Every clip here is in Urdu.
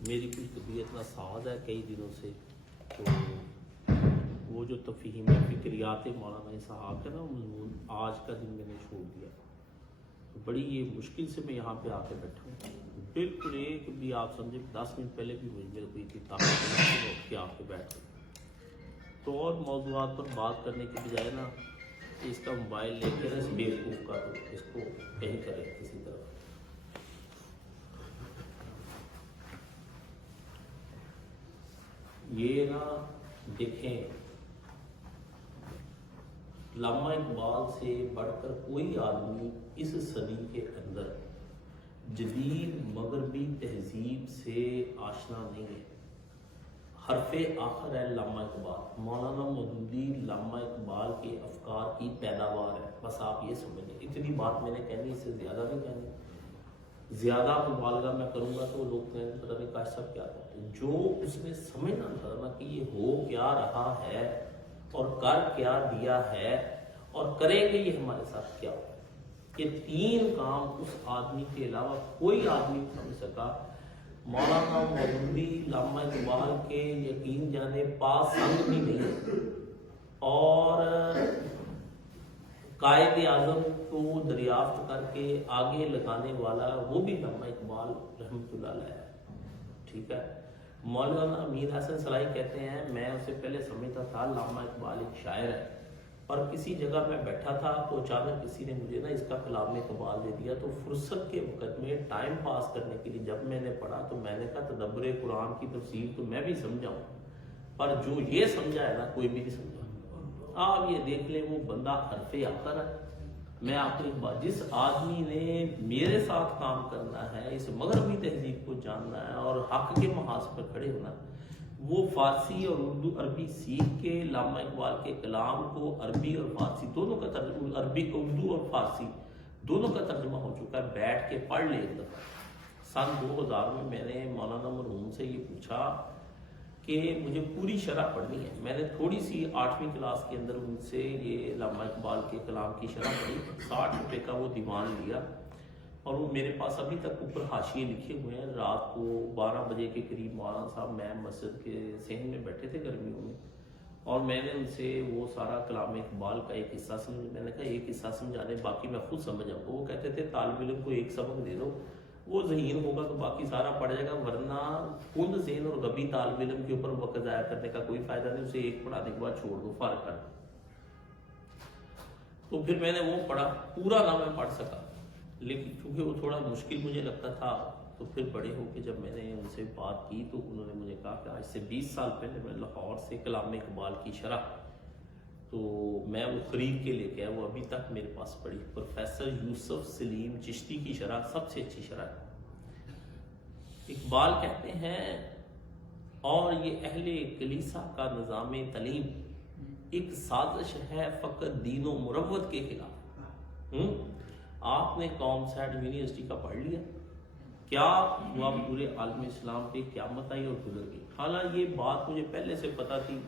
میری کچھ طبیعت ناساز ہے کئی دنوں سے، تو وہ جو تفہیم فکریات مولانا اسحاق ہے نا، وہ مضمون آج کا دن میں نے چھوڑ دیا۔ بڑی یہ مشکل سے میں یہاں پہ آ کے بیٹھا ہوں، بالکل ایک بھی آپ سمجھے 10 منٹ پہلے بھی مجھے کوئی تھی طاقت کے آ کے بیٹھ گئی۔ تو اور موضوعات پر بات کرنے کے بجائے نا اس کا موبائل لے کے اس بیوقوف کا تو اس کو کہیں کرے کسی طرح۔ یہ نا دیکھیں، علامہ اقبال سے بڑھ کر کوئی آدمی اس صدی کے اندر جدید مغربی تہذیب سے آشنا نہیں ہے۔ حرف آخر ہے علامہ اقبال، مولانا مودودی علامہ اقبال کے افکار کی پیداوار ہے، بس آپ یہ سمجھیں۔ اتنی بات میں نے کہنی، اس سے زیادہ نہیں کہنی، زیادہ مبالغہ میں کروں گا تو لوگ کہیں پتہ نہیں کاش صاحب کیا کہتے ہیں۔ جو اس میں سمجھنا تھا نا کہ یہ ہو کیا رہا ہے اور کر کیا دیا ہے اور کریں گے یہ ہمارے ساتھ کیا ہو، یہ تین کام اس آدمی کے علاوہ کوئی آدمی نہیں سمجھ سکا۔ مولانا مودودی علامہ اقبال کے یقین جانے پاس سنگ بھی نہیں، اور قائد اعظم کو دریافت کر کے آگے لگانے والا وہ بھی علامہ اقبال رحمۃ اللہ علیہ ہے، ٹھیک ہے۔ مولانا امیر حسن صلاحی کہتے ہیں میں اسے پہلے سمجھتا تھا علامہ اقبال ایک شاعر ہے، اور کسی جگہ میں بیٹھا تھا تو اچانک کسی نے مجھے نا اس کا کلام اقبال دے دیا، تو فرصت کے وقت میں ٹائم پاس کرنے کے لیے جب میں نے پڑھا تو میں نے کہا تدبر قرآن کی تفسیر تو میں بھی سمجھا ہوں، پر جو یہ سمجھا ہے نا کوئی بھی نہیں سمجھا۔ آپ یہ دیکھ لیں وہ بندہ حرف آخر ہے۔ میں آخری بات، جس آدمی نے میرے ساتھ کام کرنا ہے، اس مغربی تہذیب کو جاننا ہے اور حق کے محاذ پر کھڑے ہونا، وہ فارسی اور اردو عربی سیکھ کے علامہ اقبال کے کلام کو عربی اور فارسی دونوں کا ترجمہ، عربی اردو اور فارسی دونوں کا ترجمہ ہو چکا ہے، بیٹھ کے پڑھ لے ایک دفعہ۔ سن 2000 میں نے مولانا مرحوم سے یہ پوچھا کہ مجھے پوری شرح پڑھنی ہے، میں نے تھوڑی سی 8ویں کلاس کے اندر ان سے یہ علامہ اقبال کے کلام کی شرح پڑھی، 60 روپے کا وہ دیوان لیا، اور وہ میرے پاس ابھی تک اوپر حاشیے لکھے ہوئے ہیں۔ رات کو 12 بجے کے قریب مولانا صاحب میں مسجد کے صحن میں بیٹھے تھے گرمیوں میں، اور میں نے ان سے وہ سارا کلام اقبال کا ایک حصہ سمجھ، میں نے کہا ایک حصہ سمجھانے باقی میں خود سمجھ آؤں گا۔ وہ کہتے تھے طالب علم کو ایک سبق دے دو، وہ ذہین ہوگا تو باقی سارا پڑھ جائے گا، ورنہ کند ذہن اور غبی طالب علم کے اوپر وقت ضائع کرنے کا کوئی فائدہ نہیں، اسے ایک پڑھانے کے بعد چھوڑ دو، فارغ کر دو۔ تو پھر میں نے وہ پڑھا، پورا نہ میں پڑھ سکا، لیکن چونکہ وہ تھوڑا مشکل مجھے لگتا تھا، تو پھر بڑے ہو کے جب میں نے ان سے بات کی تو انہوں نے مجھے کہا کہ آج سے 20 سال پہلے میں لاہور سے کلام اقبال کی شرح تو میں وہ خرید کے لے کے آیا، وہ ابھی تک میرے پاس پڑی، پروفیسر یوسف سلیم چشتی کی شرح سب سے اچھی شرح ہے۔ اقبال کہتے ہیں اور یہ اہل کلیسا کا نظام تعلیم ایک سازش ہے فقط دین و مروت کے خلاف۔ آپ نے قوم سیٹ یونیورسٹی کا پڑھ لیا، کیا ہوا پورے عالم اسلام پہ قیامت آئی اور گزر گئی۔ حالانکہ یہ بات مجھے پہلے سے پتا تھی،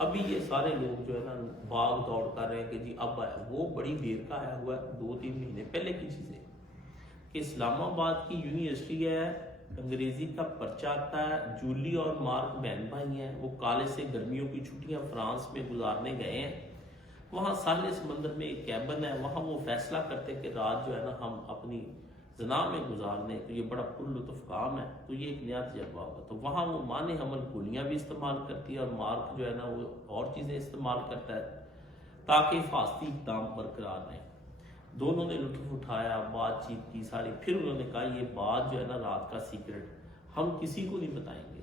ابھی یہ سارے لوگ جو ہے نا بھاگ دوڑ کر رہے ہیں کہ جی اب آیا، وہ بڑی دیر کا آیا ہوا ہے، 2-3 مہینے پہلے کی چیزیں، کہ اسلام آباد کی یونیورسٹی ہے، انگریزی کا پرچہ آتا ہے، جولی اور مارک بہن بھائی ہیں، وہ کالج سے گرمیوں کی چھٹیاں فرانس میں گزارنے گئے ہیں، وہاں ساحل سمندر میں ایک کیبن ہے، وہاں وہ فیصلہ کرتے کہ رات جو ہے نا ہم اپنی زنا میں گزارنے، تو یہ بڑا پر لطف کام ہے، تو یہ ایک نیا تجربہ ہوگا۔ تو وہاں وہ مانے حمل گولیاں بھی استعمال کرتی ہے، اور مارک جو ہے نا وہ اور چیزیں استعمال کرتا ہے تاکہ حفاظتی اقدام برقرار رہیں۔ دونوں نے لطف اٹھایا، بات چیت کی ساری، پھر انہوں نے کہا یہ بات جو ہے نا رات کا سیکرٹ ہم کسی کو نہیں بتائیں گے۔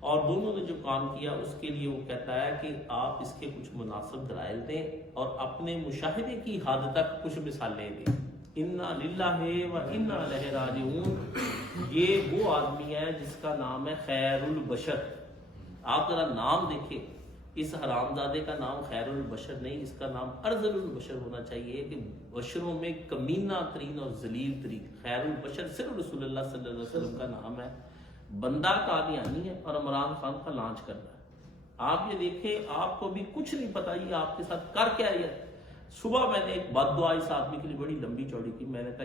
اور دونوں نے جو کام کیا اس کے لیے وہ کہتا ہے کہ آپ اس کے کچھ مناسب دلائل دیں اور اپنے مشاہدے کی حد تک کچھ مثالیں دیں۔ انا للہ و انا الیہ راجعون، یہ وہ آدمی ہے جس کا نام ہے خیر البشر۔ آپ ذرا نام دیکھیں، اس حرامزادے کا نام خیر البشر نہیں، اس کا نام ارذل البشر ہونا چاہیے، کہ بشروں میں کمینہ ترین اور ذلیل ترین۔ خیر البشر صرف رسول اللہ صلی اللہ علیہ وسلم کا نام ہے، بندہ قادیانی ہے اور عمران خان کا لانچ کر رہا ہے۔ آپ یہ دیکھیں، آپ کو بھی کچھ نہیں پتا یہ آپ کے ساتھ کر کیا ہے۔ صبح میں نے ایک بد دعا اس آدمی کے لیے بڑی لمبی چوڑی کی، میں نے کہا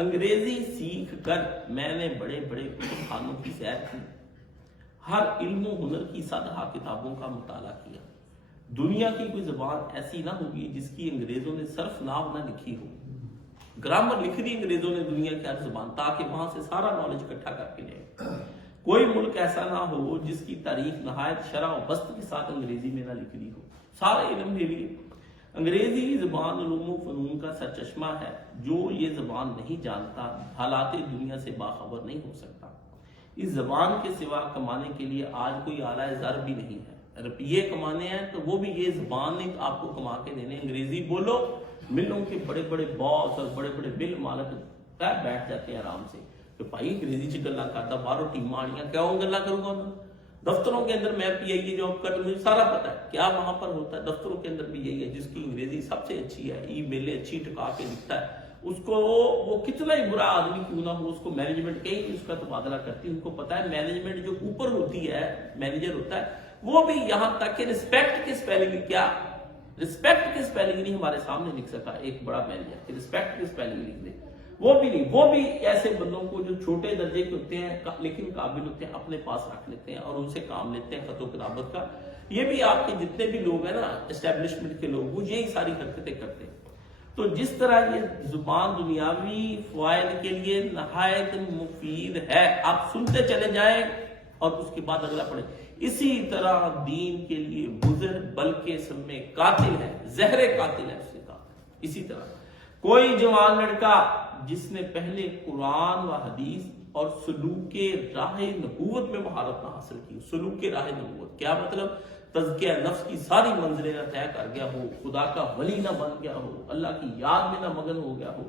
انگریزی سیکھ کر میں نے بڑے بڑے خانوں کی سیر کی، ہر علم و ہنر کی صدہا کتابوں کا مطالعہ کیا۔ دنیا کی کوئی زبان ایسی نہ ہوگی جس کی انگریزوں نے صرف ناو نہ لکھی ہو، گرامر لکھ دی انگریزوں نے دنیا کی ہر زبان، تاکہ وہاں سے سارا نالج اکٹھا کر کے لے۔ کوئی ملک ایسا نہ ہو جس کی تاریخ نہایت شرح و بسط کے ساتھ انگریزی میں نہ لکھ دی ہو، سارے علم لے لیے۔ انگریزی زبان علوم و فنون کا سرچشمہ ہے، جو یہ زبان نہیں جانتا حالات دنیا سے باخبر نہیں ہو سکتا۔ اس زبان کے سوا کمانے کے لیے آج کوئی آلہ زر بھی نہیں ہے، روپیے کمانے ہیں تو وہ بھی یہ زبان نے آپ کو کما کے دینے۔ انگریزی بولو، ملوں کے بڑے بڑے باس اور بڑے بڑے مل مالک بیٹھ جاتے ہیں آرام سے کہ بھائی انگریزی چ گلا کرتا، باہروں ٹیم آنیاں کیا گلا کروں گا انہوں۔ دفتروں کے اندر میں پی آئی اے جاب کر، مجھے سارا پتا ہے کیا وہاں پر ہوتا ہے۔ دفتروں کے اندر بھی یہی ہے، جس کی انگریزی سب سے اچھی ہے، ای میلیں اچھی ٹکا کے لکھتا ہے، اس کو وہ کتنا ہی برا آدمی کیوں نہ ہو، اس کو مینجمنٹ کہیں اس کا تبادلہ کرتی ہے۔ ان کو پتا ہے مینجمنٹ جو اوپر ہوتی ہے، مینیجر ہوتا ہے، وہ بھی یہاں تک کہ رسپیکٹ کی سپیلنگ کیا، رسپیکٹ کی سپیلنگ نہیں ہمارے سامنے لکھ سکا ایک بڑا مینیجر کہ رسپیکٹ کی سپیلنگ لکھ دے، وہ بھی نہیں۔ وہ بھی ایسے بندوں کو جو چھوٹے درجے کے ہوتے ہیں لیکن قابل ہوتے ہیں اپنے پاس رکھ لیتے ہیں اور ان سے کام لیتے ہیں خط و کتابت کا۔ یہ بھی آپ کے جتنے بھی لوگ ہیں نا اسٹیبلشمنٹ کے لوگ، وہ یہی ساری حرکتیں کرتے ہیں۔ تو جس طرح یہ زبان دنیاوی فوائد کے لیے نہایت مفید ہے، آپ سنتے چلے جائیں اور اس کے بعد اگلا پڑھیں۔ اسی طرح دین کے لیے مضر بلکہ سب میں قاتل ہے، زہر قاتل ہے اس نے کہا۔ اسی طرح کوئی جوان لڑکا جس نے پہلے قرآن و حدیث اور سلوک راہ نبوت میں مہارت نہ حاصل کی، سلوک راہ نبوت کیا مطلب؟ تزکیہ نفس کی ساری منزلیں نہ طے کر گیا ہو، خدا کا ولی نہ بن گیا ہو، اللہ کی یاد میں نہ مگن ہو گیا ہو،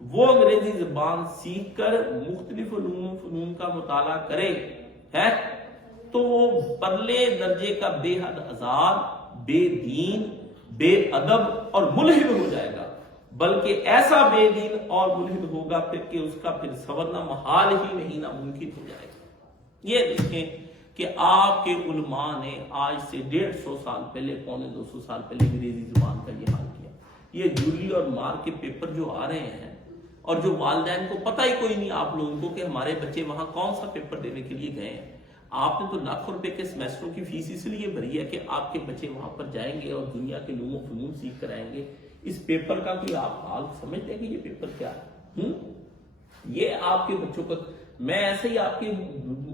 وہ انگریزی زبان سیکھ کر مختلف علوم و فنون کا مطالعہ کرے ہے تو وہ پرلے درجے کا بے حد آزاد، بے دین، بے ادب اور ملحد ہو جائے گا، بلکہ ایسا بے دین اور ملحد ہوگا پھر کہ اس کا پھر سنورنا محال ہی نہیں، ناممکن ہو جائے گا۔ یہ دیکھیں کہ آپ کے علماء نے آج سے 150 سال پہلے، پونے 200 سال پہلے انگریزی زبان کا یہ حال کیا۔ یہ جولی اور مار کے پیپر جو آ رہے ہیں اور جو والدین کو پتہ ہی کوئی نہیں آپ لوگوں کو کہ ہمارے بچے وہاں کون سا پیپر دینے کے لیے گئے ہیں۔ آپ نے تو لاکھوں روپے کے سیمیسٹروں کی فیس اس لیے بھری ہے کہ آپ کے بچے وہاں پر جائیں گے اور دنیا کے علوم و فنون سیکھ کر آئیں گے۔ اس پیپر کا کوئی آپ حال سمجھتے ہیں کہ یہ پیپر کیا ہے؟ یہ آپ کے بچوں کا، میں ایسے ہی آپ کے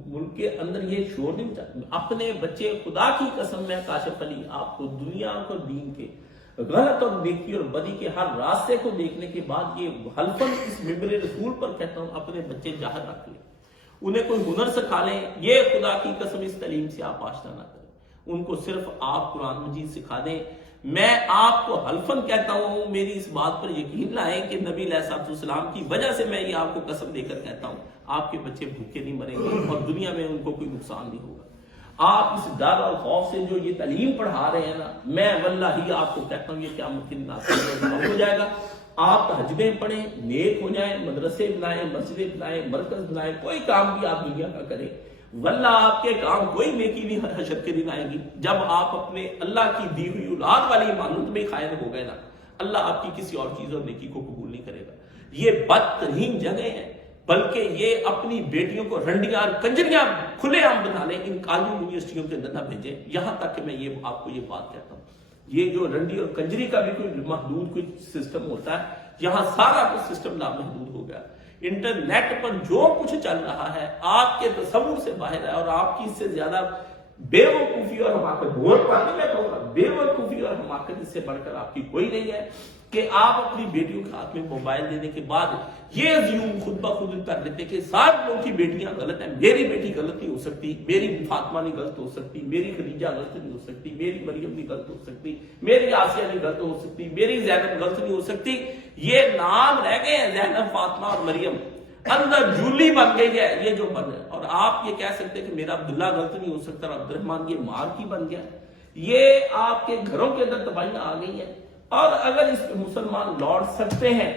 ملک کے اندر یہ شور نہیں چاہتا۔ اپنے بچے، خدا کی قسم میں کاشف علی آپ کو دنیا اور دین کے غلط اور نیکی اور بدی کے ہر راستے کو دیکھنے کے بعد یہ حلفاً اس ممبر رسول پر کہتا ہوں، اپنے بچے جاہر رکھ لیں، انہیں کوئی ہنر سکھا لیں۔ یہ خدا کی قسم اس تعلیم سے آپ آشنا نہ کریں، ان کو صرف آپ قرآن مجید سکھا دیں۔ میں آپ کو حلفاً کہتا ہوں، میری اس بات پر یقین لائیں کہ نبی علیہ السلام کی وجہ سے میں یہ آپ کو قسم دے کر کہتا ہوں، آپ کے بچے بھوکے نہیں مریں گے اور دنیا میں ان کو کوئی نقصان نہیں ہوگا۔ آپ اس ڈر اور خوف سے جو یہ تعلیم پڑھا رہے ہیں نا، میں واللہ آپ کو کہتا ہوں یہ قیامت کے دن ہو جائے گا۔ آپ تہجدیں پڑھیں، نیک ہو جائیں، مدرسے بنائیں، مسجدیں بنائیں، مرکز بنائیں، کوئی کام بھی آپ دنیا کا کریں، واللہ آپ کے کام کوئی نیکی نہیں حشر کے دن آئے گی۔ جب آپ اپنے اللہ کی دی ہوئی اولاد والی امانت میں خائن ہو گئے نا، اللہ آپ کی کسی اور چیز اور نیکی کو قبول نہیں کرے گا۔ یہ بدترین جگہ ہے، بلکہ یہ اپنی بیٹیوں کو رنڈیاں اور کنجریاں کھلے عام بنا لیں، ان کالج یونیورسٹیوں کے اندر نہ بھیجیں۔ یہاں تک کہ میں یہ آپ کو یہ بات کہتا ہوں، یہ جو رنڈی اور کنجری کا بھی کوئی محدود کوئی سسٹم ہوتا ہے، یہاں سارا کچھ سسٹم نامحدود ہو گیا۔ انٹرنیٹ پر جو کچھ چل رہا ہے آپ کے تصور سے باہر ہے، اور آپ کی اس سے زیادہ بے وقوفی اور حماقت، بے وقوفی اور حماقت اس سے بڑھ کر آپ کی کوئی نہیں ہے کہ آپ اپنی بیٹیوں کے ہاتھ میں موبائل دینے کے بعد یہ ازیوم خود بخود کر لیتے کہ سب لوگوں کی بیٹیاں غلط ہیں، میری بیٹی غلط نہیں ہو سکتی، میری فاطمہ نہیں غلط ہو سکتی، میری خدیجہ غلط نہیں ہو سکتی، میری مریم نہیں غلط ہو سکتی، میری آسیہ نہیں غلط ہو سکتی، میری زینب غلط نہیں ہو سکتی۔ یہ نام رہ گئے ہیں زینب، فاطمہ اور مریم، اندر جولی بن گئی ہے یہ جو بن ہے۔ اور آپ یہ کہہ سکتے ہیں کہ میرا عبداللہ غلط نہیں ہو سکتا اور عبد الرحمن یہ مار کی بن گیا۔ یہ آپ کے گھروں کے اندر تباہیاں آ گئی ہیں، اور اگر اس پہ مسلمان لوٹ سکتے ہیں،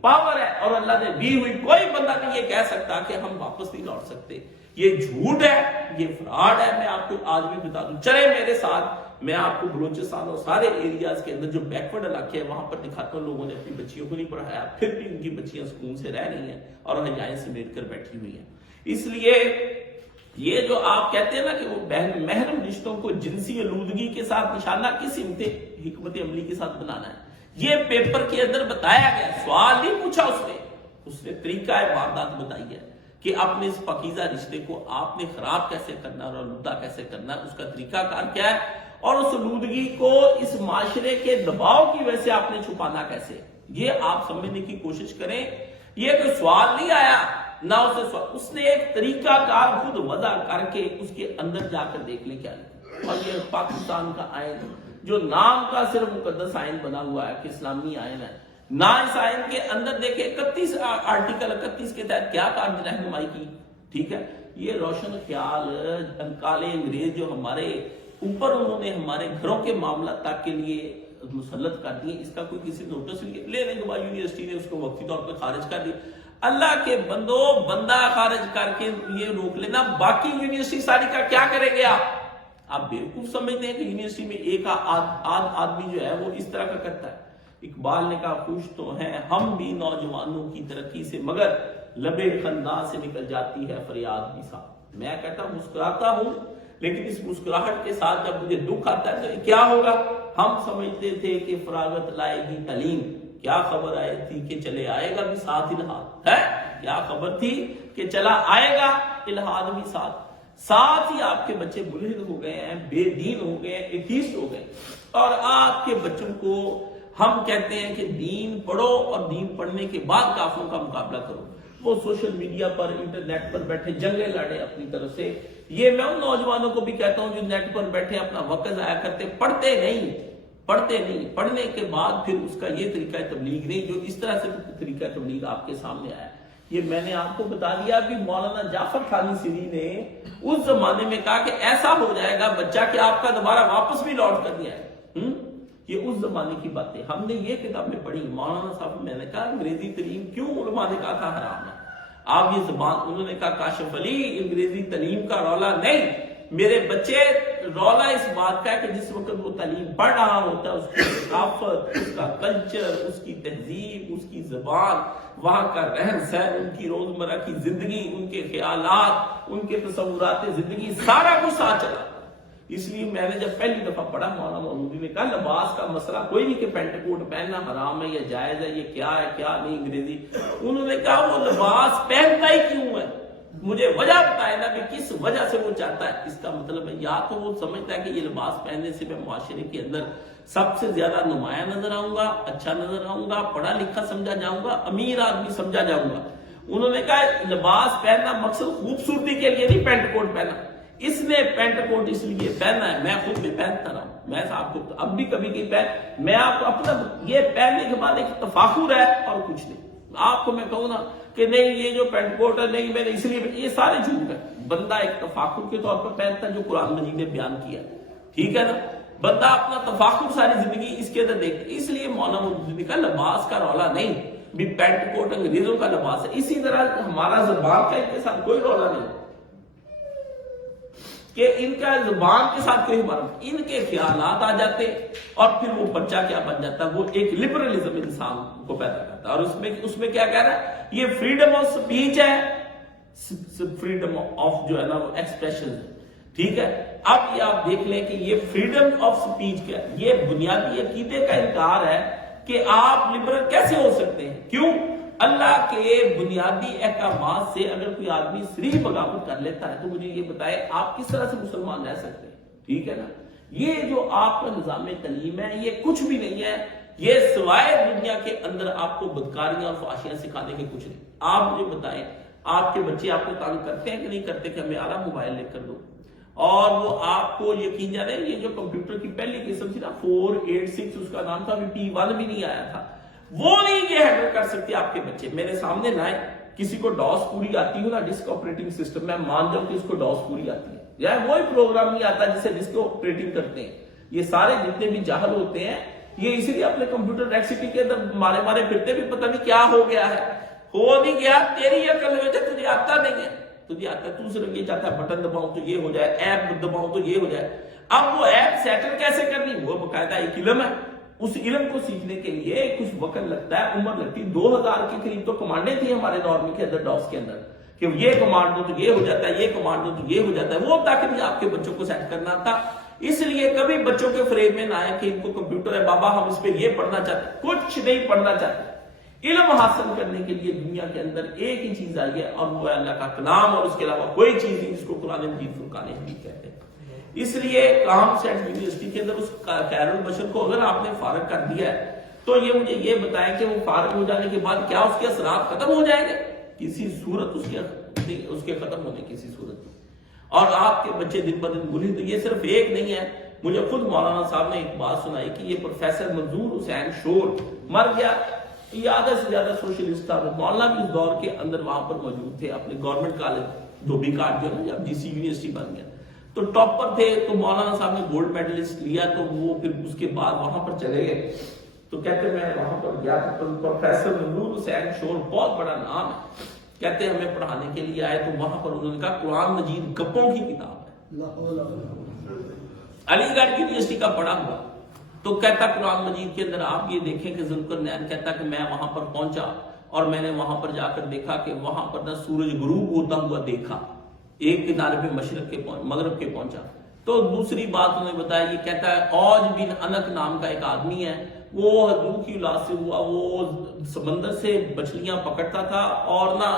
پاور ہے، اور اللہ نے دی ہوئی، کوئی بندہ نہیں یہ کہہ سکتا کہ ہم واپس نہیں لوٹ سکتے۔ یہ جھوٹ ہے، یہ فراڈ ہے۔ میں آپ کو آج بھی بتا دوں، چلے میرے ساتھ میں آپ کو بلوچستان اور سارے ایریاز کے اندر جو بیکورڈ علاقے ہیں وہاں پر دکھاتا ہوں، لوگوں نے اپنی بچیوں کو نہیں پڑھایا، پھر بھی ان کی بچیاں سکون سے رہ رہی ہیں اور حجائیں سمیٹ کر بیٹھی ہوئی ہیں۔ اس لیے یہ جو آپ کہتے ہیں نا کہ وہ محرم رشتوں کو جنسی آلودگی کے ساتھ نشانہ کس حکمت عملی کے ساتھ بنانا ہے، یہ پیپر کے اندر بتایا گیا، سوال نہیں پوچھا اس نے طریقہ واردات بتائی ہے کہ اپنے اس پاکیزہ رشتے کو آپ نے خراب کیسے کرنا اور آلودہ کیسے کرنا، اس کا طریقہ کار کیا ہے، اور اس آلودگی کو اس معاشرے کے دباؤ کی وجہ سے آپ نے چھپانا کیسے، یہ آپ سمجھنے کی کوشش کریں۔ یہ کوئی سوال نہیں آیا نہ اسے سوال، اس نے ایک طریقہ کار خود وضع کر کے اس کے اندر جا کر دیکھ لیں کیا لکھا۔ اور یہ پاکستان کا آئین جو نام کا صرف مقدس آئین بنا ہوا ہے کہ اسلامی آئین ہے، نہ اس آئین کے اندر دیکھیں 31 آرٹیکل 31 کے تحت کیا کام رہنمائی کی، ٹھیک ہے۔ یہ روشن خیال کالے انگریز جو ہمارے اوپر انہوں نے ہمارے گھروں کے معاملات تک کے لیے مسلط کر دیے، اس کا کوئی کسی نوٹس نہیں لینے کے بعد یونیورسٹی نے اس کو وقتی طور پر خارج کر دی۔ اللہ کے بندو، بندہ خارج کر کے یہ روک لینا، باقی یونیورسٹی ساری کا کیا کریں گے آپ بیوقوف سمجھتے ہیں کہ یونیورسٹی میں ایک آدمی جو ہے وہ اس طرح کا کرتا ہے۔ اقبال نے کہا خوش تو ہیں ہم بھی نوجوانوں کی ترقی سے، مگر لبے خنداں سے نکل جاتی ہے فریاد بھی صاحب۔ میں کہتا مسکراتا ہوں، لیکن اس مسکراہٹ کے ساتھ جب مجھے دکھ آتا ہے تو کیا ہوگا؟ ہم سمجھتے تھے کہ فراغت لائے گی تعلیم، کیا خبر آئی تھی کہ چلے آئے گا بھی ساتھ الہاد ہے، کیا خبر تھی کہ چلا آئے گا الہاد بھی ساتھ ہی آپ کے بچے ملحد ہو گئے ہیں، بے دین ہو گئے ہیں، ایتھیسٹ ہو گئے، اور آپ کے بچوں کو ہم کہتے ہیں کہ دین پڑھو اور دین پڑھنے کے بعد کافروں کا مقابلہ کرو۔ وہ سوشل میڈیا پر انٹرنیٹ پر بیٹھے جنگیں لڑے اپنی طرف سے۔ یہ میں ان نوجوانوں کو بھی کہتا ہوں جو نیٹ پر بیٹھے اپنا وقت ضائع کرتے، پڑھتے نہیں، پڑھنے کے بعد پھر اس کا یہ طریقہ تبلیغ نہیں جو اس طرح سے طریقہ تبلیغ آپ کے سامنے آیا۔ یہ میں نے آپ کو بتا دیا بھی، مولانا جعفر خانی سری نے اس زمانے میں کہا کہ ایسا ہو جائے گا بچہ کہ آپ کا دوبارہ واپس بھی لوٹ کر دیا ہے۔ یہ اس زمانے کی باتیں ہم نے یہ کتابیں پڑھی۔ مولانا صاحب میں نے کہا انگریزی تعلیم کیوں علماء نے کہا تھا حرام ہے، آپ یہ زبان، انہوں نے کہا کاشف علی انگریزی تعلیم کا رولا نہیں، میرے بچے رولا اس بات کا ہے کہ جس وقت وہ تعلیم پڑھ رہا ہوتا ہے اس کی ثقافت، اس کا کلچر، اس کی تہذیب، اس کی زبان، وہاں کا رہن سہن، ان کی روزمرہ کی زندگی، ان کے خیالات، ان کے تصورات زندگی، سارا کچھ ساتھ چلا۔ اس لیے میں نے جب پہلی دفعہ پڑھا مولانا مودودی نے کہا لباس کا مسئلہ کوئی نہیں کہ پینٹ کوٹ پہننا حرام ہے یا جائز ہے، یہ کیا ہے کیا نہیں انگریزی، انہوں نے کہا وہ لباس پہنتا ہی کیوں ہے، مجھے وجہ بتائے نا کہ کس وجہ سے وہ چاہتا ہے۔ اس کا مطلب ہے یا تو وہ سمجھتا ہے کہ یہ لباس پہننے سے میں معاشرے کے اندر سب سے زیادہ نمایاں نظر آؤں گا، اچھا نظر آؤں گا، پڑھا لکھا سمجھا جاؤں گا، امیر آدمی سمجھا جاؤں گا۔ انہوں نے کہا لباس پہننا مقصد خوبصورتی کے لیے نہیں پینٹ کوٹ پہنا، اس نے پینٹ کوٹ اس لیے پہنا ہے، میں خود بھی پہنتا رہا ہوں، میں آپ کو اب بھی کبھی کبھی میں آپ کو اپنا یہ پہننے کے بعد ایک تفاخر ہے اور کچھ نہیں۔ آپ کو میں کہوں نا کہ نہیں یہ جو پینٹ کوٹ ہے نہیں میں نے اس لیے، یہ سارے جھوٹ ہے۔ بندہ ایک تفاخر کے طور پر پہنتا ہے جو قرآن مجید نے بیان کیا، ٹھیک ہے نا، بندہ اپنا تفاخر ساری زندگی اس کے اندر دیکھتا ہے۔ اس لیے مولانا مودودی کا لباس کا رولا نہیں بھی پینٹ کوٹ انگریزوں کا لباس ہے، اسی طرح ہمارا زبان کا ان کے ساتھ کوئی رولا نہیں کہ ان کا زبان کے ساتھ کوئی مرد، ان کے خیالات آ جاتے اور پھر وہ بچہ کیا بن جاتا ہے، وہ ایک لبرلزم انسان کو پیدا کرتا ہے، اور اس میں کیا کہہ رہا ہے، یہ فریڈم آف سپیچ ہے، فریڈم آف جو ہے نا وہ ایکسپریشن، ٹھیک ہے۔ اب یہ آپ دیکھ لیں کہ یہ فریڈم آف سپیچ کیا ہے، یہ بنیادی عقیدے کا انکار ہے کہ آپ لبرل کیسے ہو سکتے ہیں، کیوں؟ اللہ کے بنیادی احکامات سے اگر کوئی آدمی صریح بغاوت کر لیتا ہے تو مجھے یہ بتائے آپ کس طرح سے مسلمان رہ سکتے ہیں، ٹھیک ہے نا۔ یہ جو آپ کا نظام تعلیم ہے یہ کچھ بھی نہیں ہے، یہ سوائے دنیا کے اندر آپ کو بدکاریاں اور فحاشیاں سکھانے کے کچھ نہیں۔ آپ مجھے بتائیں آپ کے بچے آپ کو تنگ کرتے ہیں کہ نہیں کرتے کہ ہمیں آرا موبائل لے کر دو، اور وہ آپ کو یقین جانے یہ جو کمپیوٹر کی پہلی قسم تھی نا 486 اس کا نام تھا، ابھی P1 بھی نہیں آیا تھا، وہ نہیں یہ ہینڈل کر سکتے آپ کے بچے۔ میرے سامنے لائیں کسی کو ڈاس پوری آتی ہو نا، ڈسک آپریٹنگ سسٹم، میں مان جاؤں کہ اس کو ڈاس پوری آتی ہے، یا وہی پروگرام نہیں آتا جسے ڈسک آپریٹنگ کرتے ہیں۔ یہ سارے جتنے بھی جاہل ہوتے ہیں یہ اسی لیے اپنے کمپیوٹر ریکسٹی کے اندر مارے پھرتے بھی پتہ نہیں کیا ہو گیا ہے، ہو نہیں گیا، تیری عقل میں تجھے آتا نہیں ہے، تجھے آتا ہے، تو صرف یہ چاہتا ہے بٹن دباؤں تو یہ ہو جائے، ایپ دباؤں تو یہ ہو جائے۔ اب وہ ایپ سیٹل کیسے کرنی، وہ باقاعدہ ایک علم ہے، اس علم کو سیکھنے کے لیے کچھ وقت لگتا ہے، عمر لگتی ہے۔ 2000 کے قریب تو کمانڈیں تھیں ہمارے نارمی کے اندر، ڈاس کے اندر، کہ یہ کمانڈ دو تو یہ ہو جاتا ہے، یہ کمانڈ دو تو یہ ہو جاتا ہے، وہ تک نہیں آپ کے بچوں کو سیٹ کرنا تھا۔ اس لیے کبھی بچوں کے فریب میں نہ آئے کہ ان کو کمپیوٹر ہے بابا ہم اس پہ یہ پڑھنا چاہتے ہیں، کچھ نہیں پڑھنا چاہتے۔ علم حاصل کرنے کے لیے دنیا کے اندر ایک ہی چیز آئی ہے، اور وہ ہے اللہ کا کلام، اور اس کے علاوہ کوئی چیز نہیں، جس کو قرآن مجید فرقان حمید کہتے ہیں۔ اس لیے کام سیٹ یونیورسٹی کے اندر اس خیر البشر کو اگر آپ نے فارغ کر دیا ہے تو یہ مجھے یہ بتائیں کہ وہ فارغ ہو جانے کے بعد کیا اس کے اثرات ختم ہو جائیں گے؟ کسی صورت اس کے ختم ہونے کسی صورت میں، اور آپ کے بچے دن بدن ملحد، تو یہ صرف ایک نہیں ہے۔ مجھے خود مولانا صاحب نے ایک بات سنائی کہ یہ پروفیسر منظور حسین شور مر گیا، زیادہ سے زیادہ سوشلسٹ تھا، مولانا بھی اس دور کے اندر وہاں پر موجود تھے، اپنے گورنمنٹ کالج دھوبی کاٹ جو ہے نا، جب جی سی یونیورسٹی بن گیا تو ٹاپر تھے، تو مولانا صاحب نے گولڈ میڈلسٹ لیا، تو وہ پھر اس کے بعد وہاں پر چلے گئے، تو کہتے میں وہاں پر گیا تو پروفیسر منظور حسین شور بہت بڑا نام ہے، کہتے ہمیں پڑھانے کے لیے آئے، تو وہاں پر انہوں نے کہا قرآن مجید گپوں کی کتاب ہے، علی گڑھ یونیورسٹی کا پڑھا ہوا، تو کہتا قرآن مجید کے اندر آپ یہ دیکھیں کہ ذوالقرنین کہتا کہ میں وہاں پر پہنچا اور میں نے وہاں پر جا کر دیکھا کہ وہاں پر نہ سورج غروب ہوتا ہوا دیکھا، ایک کنارے پہ مشرق کے مغرب کے پہنچا۔ تو دوسری بات انہوں نے بتایا، یہ کہتا ہے اوج بن انک نام کا ایک آدمی ہے، وہ حضور کی اولاد سے ہوا، وہ سمندر سے مچھلیاں پکڑتا تھا اور نہ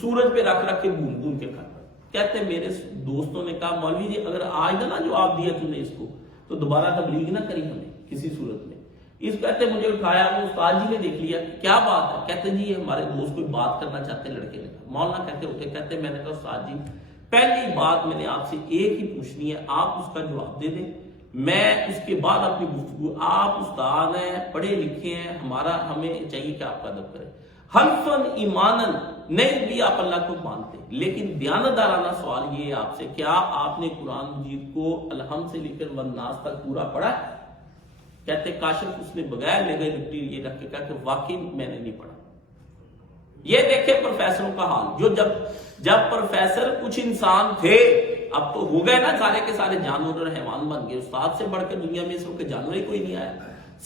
سورج پہ رکھ رکھ کے بون بون کے کھاتا۔ کہتے ہیں میرے دوستوں نے کہا مولوی جی اگر آج نہ جواب دیا تم نے اس کو تو دوبارہ تبلیغ نہ کری ہمیں کسی صورت میں۔ اس کہتے مجھے اٹھایا، وہ استاد جی نے دیکھ لیا کیا بات ہے، کہتے جی یہ ہمارے دوست کوئی بات کرنا چاہتے ہیں، لڑکے نے کہا۔ مولانا کہتے اٹھے، کہتے میں نے کہا استاد جی پہلی بات میں نے آپ سے ایک ہی پوچھنی ہے، آپ اس کا جواب دے دیں، میں اس کے بعد اپنی گفتگو، آپ استاد ہیں، پڑھے لکھے ہیں، ہمیں چاہیے کہ آپ کا ادب کریں، حلفاً ایماناً نہیں بھی آپ اللہ کو مانتے، لیکن دیانتدارانہ سوال یہ ہے آپ سے، کیا آپ نے قرآن مجید کو الحمد سے لے کر والناس تک پورا پڑھا ہے؟ کہتے کاشف اس نے بغیر لے گئے لپٹی یہ رکھ کے کہا کہ واقعی میں نے نہیں پڑھا۔ یہ دیکھیں پروفیسروں کا حال، جو جب پروفیسر کچھ انسان تھے، اب تو ہو گئے نا سارے کے سارے جانور اور حیوان بن گئے، استاد سے بڑھ کر دنیا میں اس وقت جانور ہی کوئی نہیں آیا۔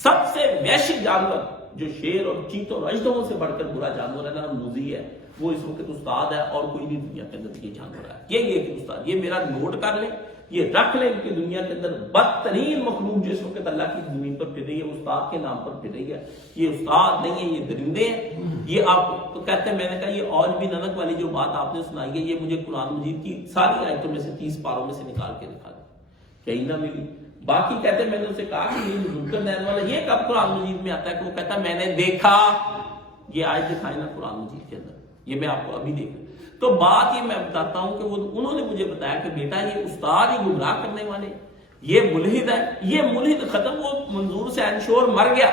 سب سے وحشی جانور جو شیر اور چیتوں اور اژدہوں سے بڑھ کر برا جانور ہے نا، موذی ہے، وہ اس وقت استاد ہے، اور کوئی نہیں دنیا کے اندر یہ جانور ہے۔ یہ کہ استاد، یہ میرا نوٹ کر لیں، یہ رکھ لیں کہ دنیا کے اندر بدترین مخلوق جو اس وقت اللہ کی زمین پر پھر رہی ہے، استاد کے نام پر پھر رہی ہے۔ یہ استاد نہیں ہے، یہ درندے ہیں۔ یہ آپ تو کہتے ہیں، میں نے کہا یہ اوج بن انک والی جو بات آپ نے سنائی ہے، یہ مجھے قرآن مجید کی ساری آیتوں میں سے 30 پاروں میں سے نکال کے دکھا دیں، کہیں نہ ملی۔ باقی کہتے ہیں میں نے اسے کہا کہ یہ ذوالقرنین والا یہ کب قرآن مجید میں آتا ہے، کہ وہ کہتا ہے میں نے دیکھا، یہ آیت دکھائے نا قرآن مجید کے اندر، یہ میں آپ کو ابھی دیکھ۔ تو بات یہ میں بتاتا ہوں کہ انہوں نے مجھے بتایا کہ بیٹا یہ استاد ہی گمراہ کرنے والے، یہ ملحد ہے، یہ ملحد ختم، وہ منظور حسین شور مر گیا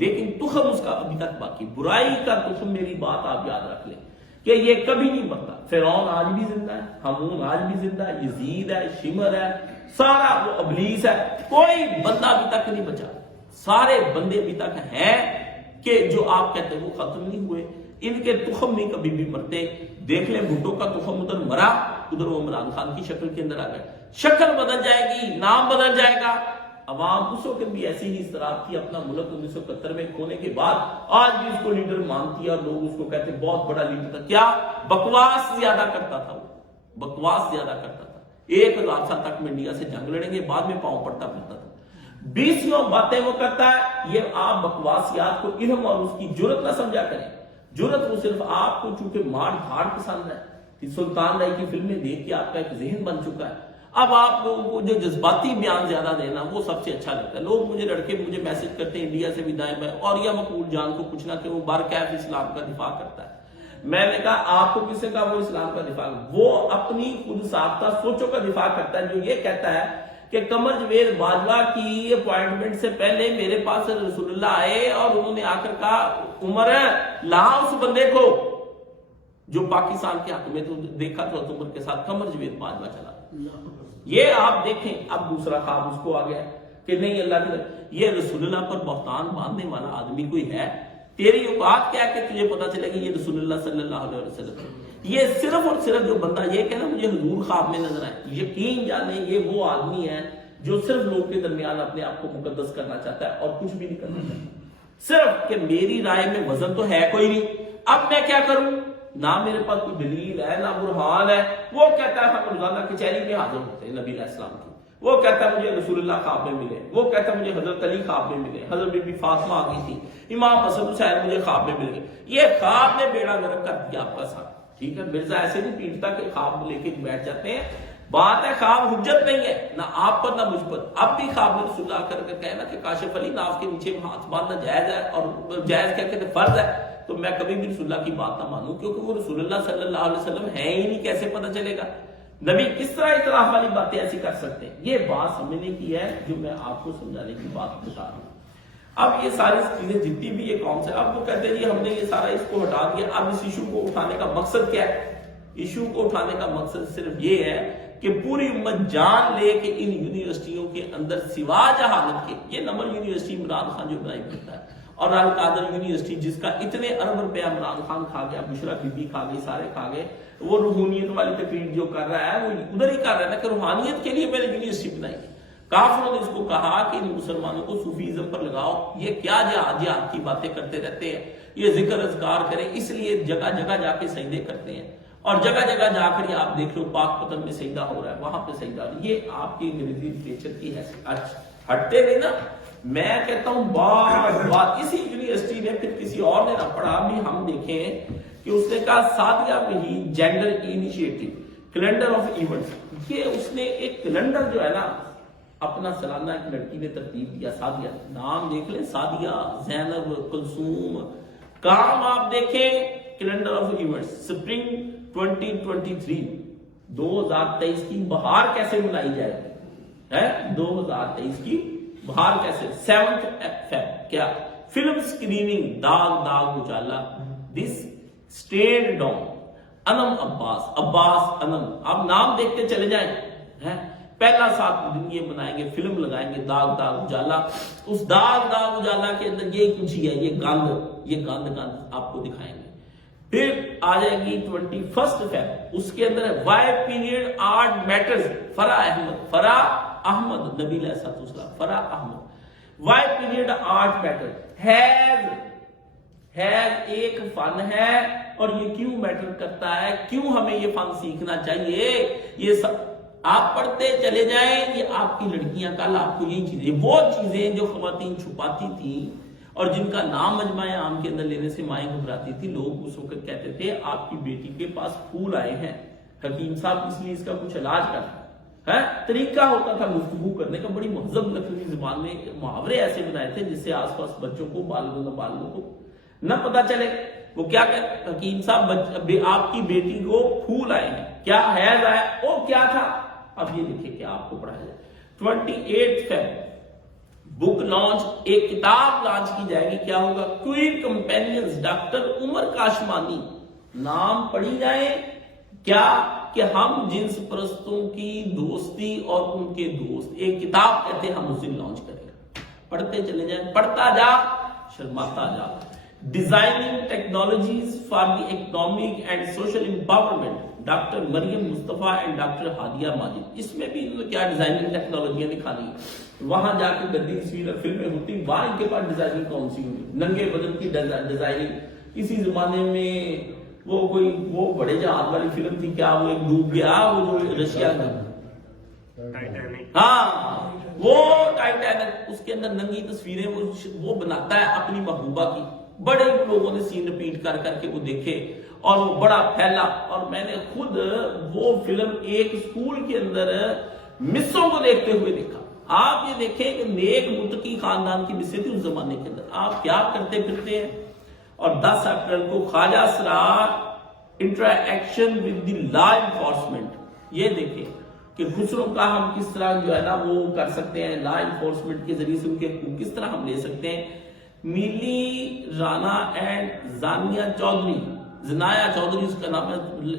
لیکن تخم اس کا ابھی تک باقی، برائی کا تخم، میری بات آپ یاد رکھ لیں کہ یہ کبھی نہیں مرتا۔ فرعون آج بھی زندہ ہے، ہامون آج بھی زندہ ہے، یزید ہے، شمر ہے، سارا وہ ابلیس ہے، کوئی بندہ ابھی تک نہیں بچا، سارے بندے ابھی تک ہیں کہ جو آپ کہتے ہیں وہ ختم نہیں ہوئے، ان کے تخم نہیں کبھی بھی مرتے۔ دیکھ لیں بھٹو کا تخم ادھر مرا، ادھر وہ عمران خان کی شکل کے اندر آ گئے، شکل بدل جائے گی، نام بدل جائے گا۔ عوام اس وقت بھی ایسی ہی اضطراب تھی، اپنا ملک 1971 میں کھونے کے بعد آج بھی اس کو لیڈر مانتی ہے، اور لوگ اس کو کہتے ہیں بہت بڑا لیڈر تھا۔ کیا بکواس زیادہ کرتا تھا، وہ بکواس زیادہ کرتا تھا۔ 1000 سال تک میں انڈیا سے جنگ لڑیں گے، بعد میں پاؤں پڑتا پھرتا تھا، 20 باتیں وہ کرتا ہے۔ یہ آپ بکواسیات کو علم اور اس کی جرت نہ سمجھا کریں، جرت وہ صرف آپ کو چونکہ مار دھاڑ پسند ہے، سلطان رائی کی فلمیں دیکھ کے آپ کا ایک ذہن بن چکا ہے۔ اب آپ لوگوں کو جو جذباتی بیان زیادہ دینا وہ سب سے اچھا لگتا ہے۔ لوگ مجھے لڑکے مجھے میسج کرتے ہیں انڈیا سے بھی دائیں بائیں، اور یا مقبول جان کو پوچھنا کہ وہ برکیف اسلام کا دفاع کرتا ہے۔ میں نے کہا آپ کو کس نے کہا وہ اسلام کا دفاع، وہ اپنی خود ساختہ سوچوں کا دفاع کرتا ہے، جو یہ کہتا ہے کہ قمر جاوید باجوہ کی اپوائنٹمنٹ سے پہلے میرے پاس رسول اللہ آئے اور انہوں نے آ کر کہا عمر لا اس بندے کو جو پاکستان کے حق میں، تو دیکھا تو عمر کے ساتھ قمر جاوید باجوہ چلا۔ یہ آپ دیکھیں اب دوسرا خواب اس کو آ گیا کہ نہیں اللہ کے، یہ رسول اللہ پر بہتان باندھنے والا آدمی کوئی ہے تیری اوقات کیا ہے کہ تجھے پتا چلے گی یہ رسول اللہ صلی اللہ علیہ وسلم. یہ صرف اور صرف جو بندہ یہ کہنا مجھے حضور خواب میں نظر آئے, یقین جانے یہ وہ آدمی ہے جو صرف لوگوں کے درمیان اپنے آپ کو مقدس کرنا چاہتا ہے اور کچھ بھی نہیں کرنا چاہتا. صرف کہ میری رائے میں وزن تو ہے کوئی نہیں, اب میں کیا کروں, نہ میرے پاس کوئی دلیل ہے نہ برہان ہے. وہ کہتا ہے ہم روزانہ کچہری میں حاضر ہوتے ہیں نبی علیہ السلام کی, وہ کہتا ہے مجھے رسول اللہ خواب میں ملے, وہ کہتا ہے مجھے حضرت علی خواب میں ملے, حضرت بی بی فاطمہ آ گئی تھی, امام حسن حسین مجھے خواب میں مل گئے. یہ خواب میں بیڑا گرک کر دیا آپ کا ساتھ. ٹھیک ہے, مرزا ایسے نہیں پیٹتا کہ خواب لے کے بیٹھ جاتے ہیں. بات ہے خواب حجت نہیں ہے نہ آپ پر نہ مجھ پر. اب بھی خواب میں رسول اللہ کر کے کہنا کہ کاشف علی ناف کے نیچے ہاتھ باندھنا جائز ہے اور جائز کہہ کے فرض ہے, تو میں کبھی بھی رسول اللہ کی بات نہ مانوں, کیونکہ وہ رسول اللہ صلی اللہ علیہ وسلم ہے ہی نہیں. کیسے پتہ چلے گا نبی کس طرح اطلاع والی باتیں ایسی کر سکتے ہیں؟ یہ بات سمجھنے کی ہے جو میں آپ کو سمجھانے کی بات بتا رہا ہوں. اب یہ ساری چیزیں جتنی بھی یہ قوم سے, اب وہ کہتے ہیں جی ہم نے یہ سارا اس کو ہٹا دیا, اب اس ایشو کو اٹھانے کا مقصد کیا ہے؟ ایشو کو اٹھانے کا مقصد صرف یہ ہے کہ پوری امت جان لے کہ ان یونیورسٹیوں کے اندر سوا جہالت کے, یہ نمل یونیورسٹی عمران خان جو بنائی کرتا ہے, اور القادر یونیورسٹی جس کا اتنے ارب روپیہ عمران خان کھا گیا, بشرا بی بی کھا گئی, سارے کھا گئے. وہ روحانیت والی تقریر جو کر رہا ہے وہ ادھر ہی کر رہا ہے نا کہ روحانیت کے لیے میں نے یونیورسٹی بنائی ہے. کافروں نے اس کو کہا کہ ان مسلمانوں کو صوفیزم پر لگاؤ, یہ کیا جہاد کی باتیں کرتے رہتے ہیں, یہ ذکر اذکار کریں, اس لیے جگہ جگہ جا کے سجدے کرتے ہیں, اور جگہ جگہ جا کر یہ آپ دیکھ لو پاک پتن میں سجدہ ہو رہا ہے, وہاں پہ سجدہ. یہ آپ کی انگریزی لٹریچر کی ہے, ہٹتے نہیں نا. میں کہتا ہوں بات اسی یونیورسٹی نے پھر کسی اور نے نہ پڑھا بھی, ہم دیکھیں کہ اس نے کہا سادیہ وہی gender initiative calendar of events, یہ اس نے ایک کیلنڈر جو ہے نا اپنا سالانہ ایک لڑکی نے ترتیب دیا, سادیہ, نام دیکھ لیں, سادیہ, زینب, کلثوم, کام آپ دیکھیں کیلنڈر آف ایونٹس, سپرنگ 2023 2023 کی بہار کیسے منائی جائے گی, ہے 2023 کی بہار کیسے, 7 فیب کیا فلم سکریننگ داغ داغ اجالا, دس اسٹینڈ ڈاؤن, انم عباس انم, آپ نام دیکھتے چلے جائیں, پہلا 7 دن یہ منائیں گے, فلم لگائیں گے داغ داغ اجالا. اس داغ داغ اجالا کے اندر یہ کچھ ہی ہے, یہ گند آپ کو دکھائیں گے. پھر آ جائے گی 21 فیب, اس کے اندر ہے why period art matters, Farah Ahmed نبی علیہ السلام, Farah Ahmed, why period art matter, has ایک فن ہے اور یہ کیوں میٹر کرتا ہے, کیوں ہمیں یہ فن سیکھنا چاہیے. یہ سب آپ پڑھتے چلے جائیں, یہ آپ کی لڑکیاں کل آپ کو یہی چیزیں, وہ چیزیں جو خواتین چھپاتی تھیں اور جن کا نام مجمع عام کے اندر لینے سے مائیں گھبراتی تھی, لوگ اس وقت کہتے تھے آپ کی بیٹی کے پاس پھول آئے ہیں, حکیم صاحب اس لیے اس کا کچھ علاج کر ہے. طریقہ ہوتا تھا گفتگو کرنے کا, بڑی مہذب لکھنوی زبان میں محاورے ایسے بنائے تھے جس سے آس پاس بچوں کو, بالغوں کو نہ پتا چلے. وہ کیا کہتے, حکیم صاحب آپ کی بیٹی کو پھول آئے ہیں, کیا حیض آیا, وہ کیا تھا. اب یہ دیکھیں کہ آپ کو پڑھایا جائے. 28 فیب بک لانچ, ایک کتاب لانچ کی جائے گی, کیا ہوگا, کوئر کمپینینز ڈاکٹر عمر کاشمانی, نام پڑھی جائیں کیا کہ ہم جنس پرستوں کی دوستی اور ان کے دوست, ایک کتاب کہتے ہیں ہم اس دن لانچ کریں گے. پڑھتے چلے جائیں, پڑھتا جا شرماتا جا. Designing technologies for the economic and social empowerment, doctor Maryam Mustafa and doctor Hadia Majid. اس میں بھی انہوں نے کیا ڈیزائننگ ٹیکنالوجیاں دکھانی, وہاں جا کے گدی تصویر اور فلمیں ہوتی, وہاں ان کے پاس ڈیزائننگ کون سی ہوگی, ننگے بدن کی ڈیزائننگ. اسی زمانے میں وہ کوئی وہ بڑے جہاز والی فلم تھی, کیا وہ ایک ڈوب گیا, وہ جو رشیا کا, ہاں وہ ٹائٹینک, اس کے اندر ننگی تصویریں وہ بناتا ہے اپنی محبوبہ کی. بڑے لوگوں نے سین ریپیٹ کر کر کے وہ دیکھے اور وہ بڑا پھیلا, اور میں نے خود وہ فلم ایک اسکول کے اندر مسوں کو دیکھتے ہوئے دیکھا. آپ یہ دیکھیں کہ نیک متقی خاندان کی مسیں تھی اس زمانے کے اندر, آپ کیا کرتے پھرتے ہیں. اور 10 اپریل کو خواجہ سرا interaction with the law enforcement, یہ دیکھیں کہ خسرو کا ہم کس طرح جو ہے نا وہ کر سکتے ہیں, لا انفورسمنٹ کے ذریعے سے ان کے حقوق کس طرح ہم لے سکتے ہیں. نیلی رانا اینڈ زانیہ چودھری, زنایا چودھری اس کا نام ہے,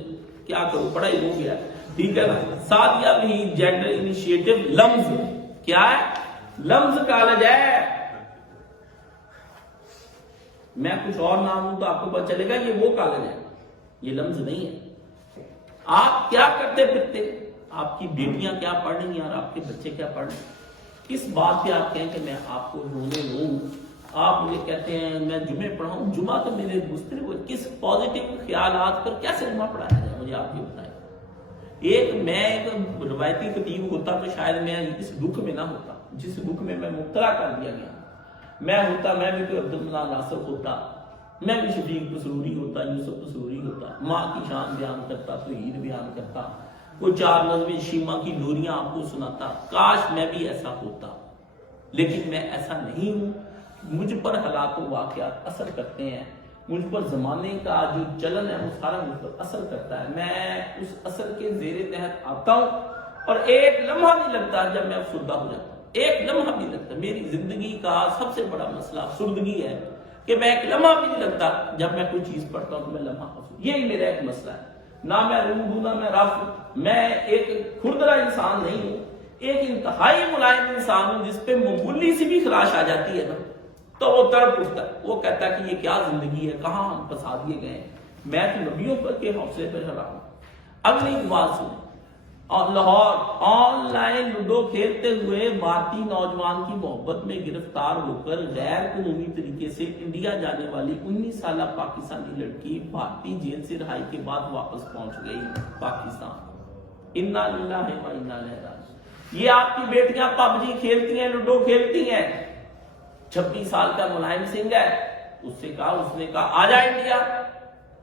کیا کرو پڑھا ہی ہو گیا, ٹھیک ہے نا. سادیہ بھی جینڈر انیشیٹو لمز, کیا ہے لمز کالج ہے, میں کچھ اور نام ہوں تو آپ کو پتہ چلے گا یہ وہ کالج ہے، یہ لمز نہیں ہے۔ آپ کیا کرتے پھرتے، آپ کی بیٹیاں کیا پڑھ رہی ہیں اور آپ کے بچے کیا پڑھ رہے ہیں؟ کس بات پہ آپ کہیں کہ میں آپ کو رونے لوں؟ آپ مجھے کہتے ہیں میں جمعے پڑھاؤں، جمعہ تو میرے گزرے ہوئے، کس پازیٹیو خیالات پر کیسے جمعہ پڑھایا جائے؟ مجھے آپ یہ بتائیں۔ میں ایک روایتی خطیب ہوتا تو شاید میں اس دکھ میں نہ ہوتا جس دکھ میں مبتلا کر دیا گیا۔ میں بھی کوئی عبدالمنان ناصر ہوتا، میں بھی شفیق پسروری ہوتا، یوسف پسروری ہوتا، ماں کی شان بیان کرتا، توحید بیان کرتا، کوئی 4 نظمیں شیما کی ڈوریاں آپ کو سناتا۔ کاش میں بھی ایسا ہوتا، لیکن میں ایسا نہیں ہوں۔ مجھ پر حالات و واقعات اثر کرتے ہیں، مجھ پر زمانے کا جو چلن ہے وہ سارا مجھ پر اثر کرتا ہے، میں اس اثر کے زیر تحت آتا ہوں، اور ایک لمحہ نہیں لگتا جب میں افسردہ ہو جاتا ہوں، ایک لمحہ بھی لگتا۔ میری زندگی کا سب سے بڑا مسئلہ افسردگی ہے کہ میں ایک لمحہ بھی نہیں لگتا جب میں کوئی چیز پڑھتا ہوں تو میں لمحہ افسردہ، یہی میرا ایک مسئلہ ہے۔ نہ میں روح ہوں نہ میں رف، میں ایک کھردرا انسان نہیں ہوں، ایک انتہائی ملائم انسان ہوں جس پہ معمولی سی بھی خراش آ جاتی ہے نا تو وہ تڑپ اٹھتا ہے، وہ کہتا ہے کہ یہ کیا زندگی ہے، کہاں ہم پھنسا دیے گئے ہیں۔ میں تو نبیوں پر کے حوصلے پر چلا ہوں۔ اگلی بات سنیں، اور لاہور آن لائن لوڈو کھیلتے ہوئے بھارتی نوجوان کی محبت میں گرفتار ہو کر غیر قانونی طریقے سے انڈیا جانے والی 19 سالہ پاکستانی لڑکی بھارتی جیل سے رہائی کے بعد واپس پہنچ گئی پاکستان۔ انا للہ و انا الیہ راجعون۔ یہ آپ کی بیٹیاں پب جی کھیلتی ہیں، لوڈو کھیلتی ہیں۔ 26 سال کا ملائم سنگھ ہے، اس نے کہا آ جا انڈیا۔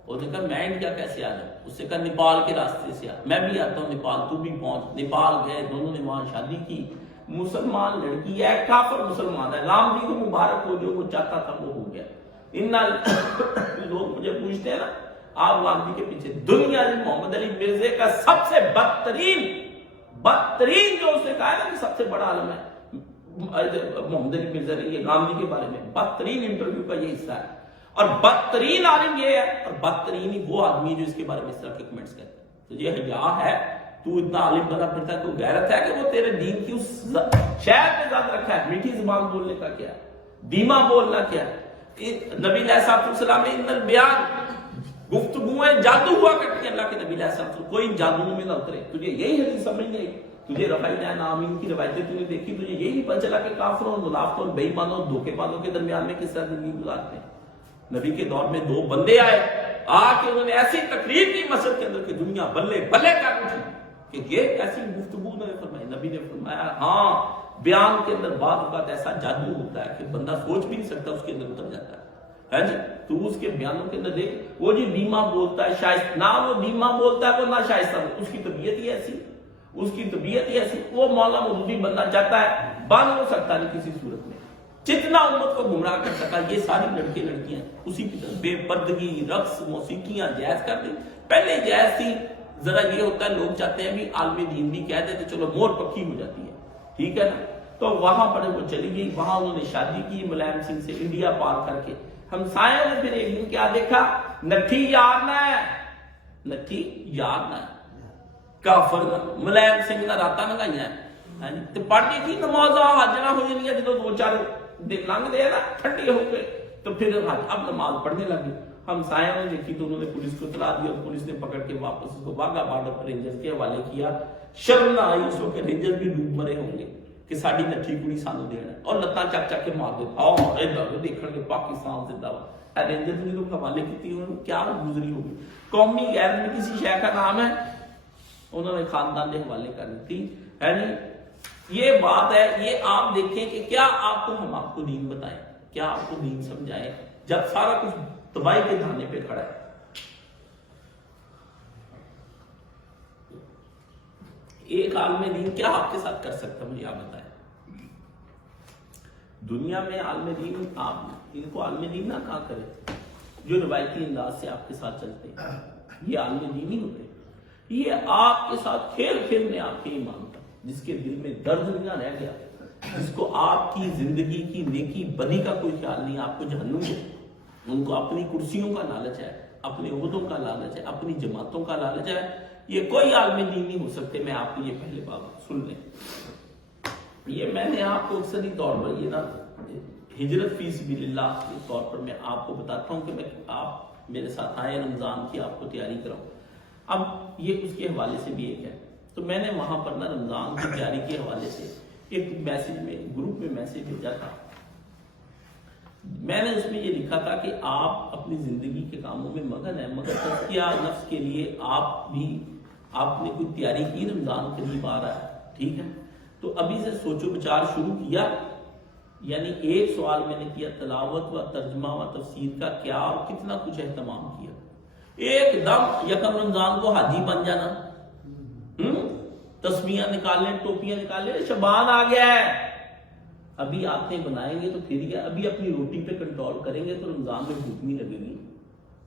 اس نے کہا میں انڈیا کیسے آ جاؤں؟ اس نے کہا نیپال کے راستے سے آ، میں بھی آتا ہوں نیپال، تو بھی پہنچ۔ نیپال گئے، دونوں نے وہاں شادی کی۔ مسلمان لڑکی ہے، کافر مسلمان ہے، رام جی کو مبارک ہو، جو وہ چاہتا تھا وہ ہو گیا۔ لوگ مجھے پوچھتے ہیں نا آپ رام جی کے پیچھے، دنیا میں محمد علی مرزا کا سب سے بدترین جو اس نے کہا ہے نا کہ سب سے بڑا عالم ہے محمد علی مرزا نے، یہ گاندھی کے بارے میں بدترین انٹرویو کا یہ حصہ ہے، اور بدترین عالم یہ ہے، اور بدترین ہی وہ آدمی جو اس کے بارے میں اس طرح کے کمنٹس کرتے ہیں۔ تو یہ حیا ہے، تو اتنا عالم بنا پھرتا ہے، تو غیرت ہے کہ وہ تیرے دین کی اس شہر پہ ذات رکھا ہے۔ میٹھی زبان بولنے کا کیا ہے، دھیما بولنا کیا ہے۔ نبی علیہ السلام نے ان البیان، گفتگویں جادو ہوا کرتی ہیں اللہ کے نبی علیہ السلام، کوئی جادو میں نہ اترے۔ تجھے یہی حدیث سمجھ نہیں آئی؟ تجھے رفعینا آمین کی روایتیں تو نے دیکھی، تجھے یہی نہیں پتہ چلا کہ کافروں اور منافقوں اور بے ایمانوں اور دھوکے بازوں کے درمیان میں کس طرح زندگی گزارتے ہیں؟ نبی کے دور میں 2 بندے آئے، آ کے انہوں نے ایسی تقریر کی مسجد کے اندر کہ دنیا بلے بلے کر اٹھی کہ یہ ایسی گفتگو نے فرمائی۔ نبی نے فرمایا ہاں، بیان کے اندر بعض اوقات ایسا جادو ہوتا ہے کہ بندہ سوچ بھی نہیں سکتا، اس کے اندر اتر جاتا ہے جی۔ تو اس کے بیانوں کے اندر دیکھ، وہ جی دھیما بولتا ہے، شائستہ نہ، وہ دھیما بولتا ہے وہ نہ شائستہ، اس کی طبیعت ہی ایسی، وہ مولانا مودودی بننا چاہتا ہے، بن ہو سکتا نہیں کسی صورت میں۔ جتنا امت کو گمراہ کر سکا، یہ ساری لڑکیاں اسی کی طرح بے پردگی، رقص، موسیقیاں جائز کر دیں۔ پہلے جائز تھی، ذرا یہ ہوتا ہے لوگ چاہتے ہیں بھی عالم دین بھی کہہ دیتے چلو مور پکی ہو جاتی ہے، ٹھیک ہے نا۔ تو وہاں پر وہ چلی گئی، وہاں انہوں نے شادی کی ملائم سنگھ سے، انڈیا پار کر کے۔ ہمسایوں نے پھر ایک دن کیا دیکھا، نٹھی یار نہ ہے، نٹھی یار نہ ہے، کافر ملائم سنگھ نہ راتاں لگائیاں تے پڑھنی کی نماز حاجرہ ہو جانی ہے، جدو 2-4 دن لنگ دے نا ٹھنڈی ہو کے، تو پھر اب نماز پڑھنے لگے۔ ہمسایوں نے دیکھی تو انہوں نے پولیس کو اطلاع دی، اور پولیس نے پکڑ کے واپس اس کو واگا بارڈر پر رینجرز کے حوالے کیا۔ شرم نہ آئی اس وقت، رینجر بھی ڈوب مرے ہوں گے کہ ساڈی نٹھی کڑی سانو دینا، اور لتاں چک چک کے مار دے، آؤ ادھر دیکھن کے پاکستان زندہ باد۔ رینجر نے جو حوالے کی انہوں نے کیا گزری ہوگی، قومی غیر میں کسی شہر کا نام ہے، انہوں نے خاندان کے حوالے کر دی ہے جی۔ یہ بات ہے، یہ آپ دیکھیں کہ کیا آپ کو ہم آپ کو دین بتائیں، کیا آپ کو دین سمجھائیں، جب سارا کچھ تباہی کے دھانے پہ کھڑا ہے۔ ایک عالم دین کیا آپ کے ساتھ کر سکتا مجھے آپ بتائیں؟ دنیا میں عالم دین، آپ ان کو عالم دین نہ کہا کرے جو روایتی انداز سے آپ کے ساتھ چلتے ہیں، یہ عالم دین ہی ہوتے، یہ آپ کے ساتھ کھیل کھیل میں آپ کے ایمان کا، جس کے دل میں درد نہ رہ گیا، جس کو آپ کی زندگی کی نیکی بدی کا کوئی خیال نہیں، آپ کو جہنم ہے، ان کو اپنی کرسیوں کا لالچ ہے، اپنے عہدوں کا لالچ ہے، اپنی جماعتوں کا لالچ ہے، یہ کوئی عالم دین نہیں ہو سکتے۔ میں آپ کو یہ پہلے بات سن لیں، یہ میں نے آپ کو اکثری طور پر یہ نا ہجرت فی سبیل اللہ کے طور پر میں آپ کو بتاتا ہوں کہ آپ میرے ساتھ آئے، رمضان کی آپ کو تیاری کراؤں۔ اب یہ اس کے حوالے سے بھی ایک ہے، تو میں نے وہاں پر نا رمضان کی تیاری کے حوالے سے ایک میسج میں گروپ میں میسج بھیجا تھا۔ میں نے اس میں یہ لکھا تھا کہ آپ اپنی زندگی کے کاموں میں مگن ہیں، مگر تزکیہ نفس کے لیے آپ نے کوئی تیاری کی؟ رمضان قریب آ رہا ہے، ٹھیک ہے، تو ابھی سے سوچو بچار شروع کیا؟ یعنی ایک سوال میں نے کیا، تلاوت و ترجمہ و تفسیر کا کیا اور کتنا کچھ اہتمام کیا؟ ایک دم یکم رمضان کو حاجی بن جانا، تسبیحاں نکالیں، ٹوپیاں نکالیں، شبان آ گیا ہے، ابھی آتے بنائیں گے تو پھر یہ ابھی اپنی روٹی پہ کنٹرول کریں گے تو رمضان میں بھوک نہیں لگے گی،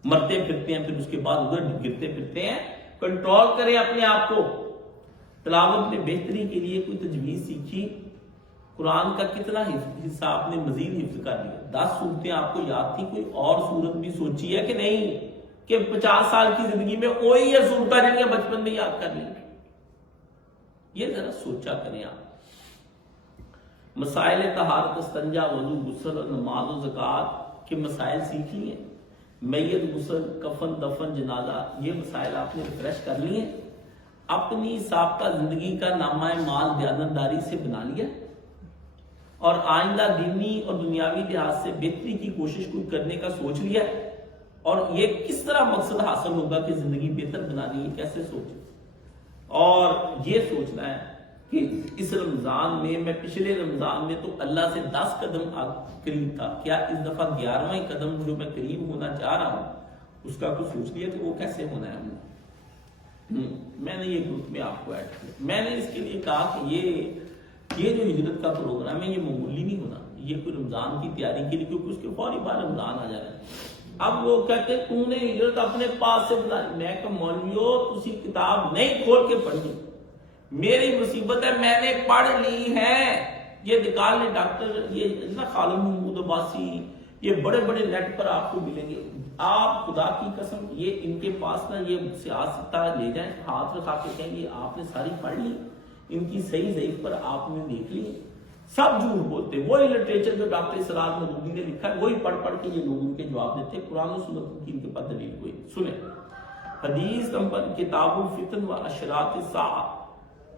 مرتے پھرتے ہیں پھر اس کے بعد ادھر گرتے پھرتے ہیں، کنٹرول کریں اپنے آپ کو۔ تلاوت میں بہتری کے لیے کوئی تجویز سیکھی؟ قرآن کا کتنا حصہ آپ نے مزید حفظ کر لیا؟ 10 صورتیں آپ کو یاد تھی، کوئی اور صورت بھی سوچی ہے کہ نہیں؟ کہ 50 سال کی زندگی میں وہی ہے صورتیں جن کے بچپن میں یاد کر لی؟ یہ ذرا سوچا کریں آپ۔ مسائل طہارت، استنجا، وضو، غسل اور نماز و زکوٰۃ کے مسائل سیکھ لیے؟ میت، غسل، کفن، دفن، جنازہ، یہ مسائل آپ نے ریفریش کر لیے؟ اپنی سابقہ زندگی کا نامہ مال دیانتداری سے بنا لیا؟ اور آئندہ دینی اور دنیاوی لحاظ سے بہتری کی کوشش کوئی کرنے کا سوچ لیا؟ اور یہ کس طرح مقصد حاصل ہوگا کہ زندگی بہتر بنانی ہے، کیسے سوچیں؟ اور یہ سوچنا ہے کہ اس رمضان میں پچھلے رمضان میں تو اللہ سے 10 قدم قریب تھا، کیا اس دفعہ 11واں قدم جو میں قریب ہونا چاہ رہا ہوں اس کا کچھ سوچ لیا کہ وہ کیسے ہونا ہے؟ میں نے یہ گروپ میں آپ کو ایڈ کیا۔ میں نے اس کے لیے کہا کہ یہ جو ہجرت کا پروگرام ہے یہ معمولی نہیں ہونا، یہ کوئی رمضان کی تیاری کے لیے، کیونکہ اس کے فوری بعد رمضان آ جانا ہے۔ اب وہ کہتے ہیں تو نے ہجرت اپنے پاس سے بنا لی۔ میں کہ مولویو تسی کتاب نہیں کھول کے پڑھی، میری مصیبت ہے میں نے پڑھ لی ہے۔ یہ نکال لیں ڈاکٹر، یہ نا خالد محمود عباسی، یہ بڑے بڑے نیٹ پر آپ کو ملیں گے، آپ خدا کی قسم یہ ان کے پاس نا یہ سیاستہ لے جائیں، ہاتھ رکھا کے کہیں یہ آپ نے ساری پڑھ لی، ان کی صحیح ضعیف پر آپ نے دیکھ لی، سب جھوٹ بولتے۔ وہی لٹریچر جو ڈاکٹر اسرار مودودی نے لکھا ہے وہی پڑھ پڑھ کے یہ لوگ ان کے جواب دیتے، قرآن و سنت کی ان کے پاس دلیل کوئی۔ سنیں حدیث نمبر کتاب الفتن و اشراط الساعہ،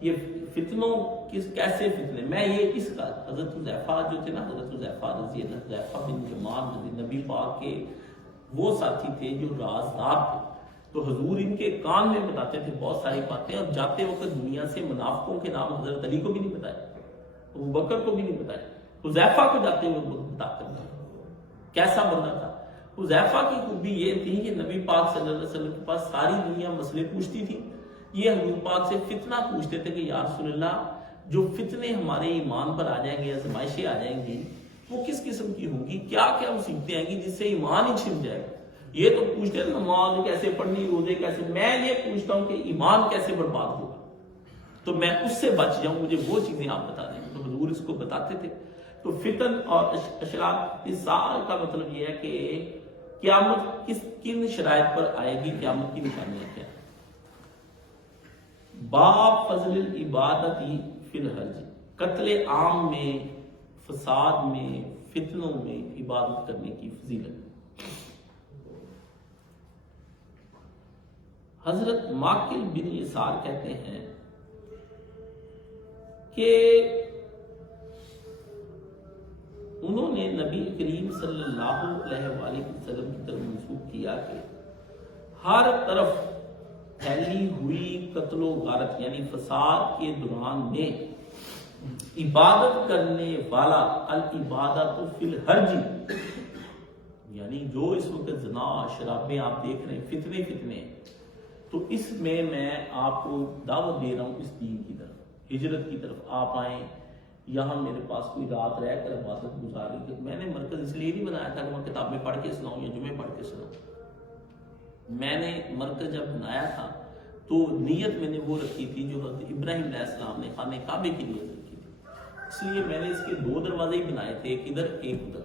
یہ فتنوں کیسے فتنے، میں یہ اس کا حضرت حذیفہ جو تھے نا، حضرت حذیفہ رضی اللہ، حذیفہ بن یمان رضی، نبی پاک کے وہ ساتھی تھے جو رازدار تھے، تو حضور ان کے کان میں بتاتے تھے بہت ساری باتیں، اور جاتے وقت دنیا سے منافقوں کے نام حضرت علی کو بھی نہیں بتائے، ابوبکر کو بھی نہیں بتائے، حذیفہ کو جاتے ہوئے بتاتے تھے کیسا بندہ تھا۔ حذیفہ کی خوبی یہ تھی کہ نبی پاک صلی اللہ علیہ وسلم کے پاس ساری دنیا مسئلے پوچھتی تھی، یہ حضور پاک سے فتنہ پوچھتے تھے کہ یا رسول اللہ جو فتنے ہمارے ایمان پر آ جائیں گے، آزمائشیں آ جائیں گی، وہ کس قسم کی ہوں گی، کیا کیا مصیبتیں آئیں گی جس سے ایمان ہی چھن جائے گا؟ یہ تو پوچھتے ہیں نماز کیسے پڑھنی، روزے کیسے، میں یہ پوچھتا ہوں کہ ایمان کیسے برباد ہوگا تو میں اس سے بچ جاؤں، مجھے وہ چیزیں آپ بتا دیں۔ تو حضور اس کو بتاتے تھے۔ تو فتن اور اشراط الساعہ کا مطلب یہ ہے کہ قیامت کن شرائط پر آئے گی، قیامت کی نشانیاں کیا۔ باب فضل العبادت فی الحج، قتل عام میں، فساد میں، فتنوں میں عبادت کرنے کی فضیلت۔ حضرت ماقل بن یسار کہتے ہیں کہ انہوں نے نبی کریم صلی اللہ علیہ وآلہ وسلم کی طرف منسوخ کیا کہ ہر طرف پھیلی ہوئی قتل و غارت یعنی فساد کے دوران میں عبادت کرنے والا العبادت فی الحرج، یعنی جو اس وقت زنا شرابیں آپ دیکھ رہے ہیں، فتنے، تو اس میں آپ کو دعوت دے رہا ہوں اس دین کی طرف، ہجرت کی طرف آپ آئیں۔ یہاں میرے پاس کوئی رات رہ کر عبادت گزاری کہ میں نے مرکز اس لیے نہیں بنایا تھا کہ میں کتابیں پڑھ کے سناؤں یا جمعے پڑھ کے سناؤں۔ میں نے مرکز جب بنایا تھا تو نیت میں نے وہ رکھی تھی جو حضرت ابراہیم علیہ السلام نے خانہ کعبے کی نیت رکھی تھی، اس لیے میں نے اس کے 2 دروازے ہی بنائے تھے، ایک ادھر ایک ادھر،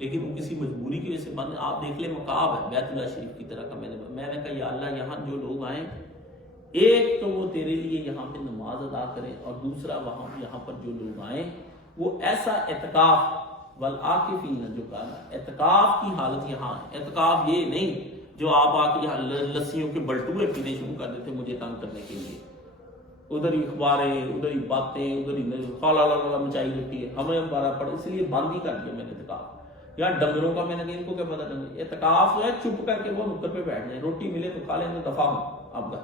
لیکن وہ کسی مجبوری کی وجہ سے بند۔ آپ دیکھ لیں مقاب ہے بیت اللہ شریف کی طرح کا، میں نے کہا یا اللہ یہاں جو لوگ آئیں، ایک تو وہ تیرے لیے یہاں پہ نماز ادا کریں، اور دوسرا یہاں پر جو لوگ آئیں وہ ایسا اعتکاف والعاکفین جو کہا اعتکاف کی حالت یہاں ہے. اعتکاف یہ نہیں جو آپ آ کے یہاں لسیوں کے بلٹوئے پینے شروع کر دیتے مجھے تنگ کرنے کے لیے. ادھر ہی اخباریں, ادھر ہی باتیں, ادھر ہی خالا مچائی ہوتی ہے. ہمیں ہمارا پڑے اس لیے بند ہی کر دیا میں نے اعتکاف. یہاں ڈنگروں کا میں نے ان کو کیا پتا ڈنگر اعتکاف جو ہے چپ کر کے وہ نکر پہ بیٹھ جائیں, روٹی ملے تو کھا لیں تو دفاع ہوں آپ کا,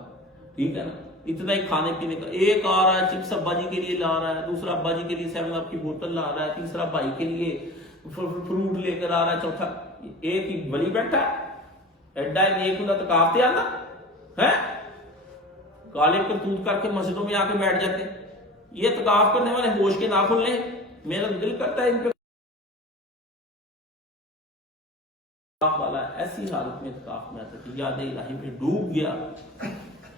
ٹھیک ہے نا. اتنا ہی کھانے پینے کا, ایک آ رہا ہے چپس ابا جی کے لیے لا رہا ہے, دوسرا ابا جی کے لیے 7 اپ کی بوتل لا رہا ہے, تیسرا بھائی کے لیے فروٹ لے کر آ رہا ہے, چوتھا ایک ہی بلی بیٹھا ہے ایڈا ایک ہوں اعتکاف تے آنا ہے. کالے کرتوت کر کے مسجدوں میں آ کے بیٹھ جاتے. یہ اعتکاف کرنے والے ہوش کے ناخن لیں. میرا دل کرتا ہے ان پہ والا ایسی حالت میں اعتکاف میں آتا کہ یاد الہی میں ڈوب گیا,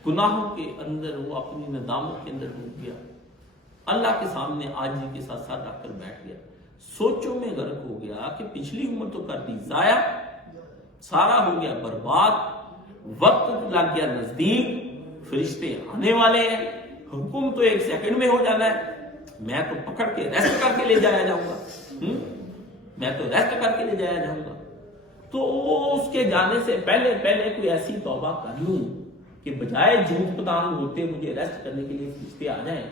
گناہوں کے اندر وہ اپنی ندامت کے اندر ڈوب گیا, اللہ کے سامنے عاجزی کے ساتھ ساتھ رکھ کر بیٹھ گیا, سوچوں میں غرق ہو گیا کہ پچھلی عمر تو کر دی ضائع, سارا ہو گیا برباد, وقت لگ گیا نزدیک, فرشتے آنے والے ہیں, حکم تو 1 سیکنڈ میں ہو جانا ہے, میں تو پکڑ کے ریسٹ کر کے لے جایا جاؤں گا, میں تو ریسٹ کر کے لے جایا جاؤں گا. تو اس کے جانے سے پہلے کوئی ایسی توبہ کر لوں کہ بجائے جھوٹ پتان ہوتے مجھے ریسٹ کرنے کے لیے فرشتے آ جائیں,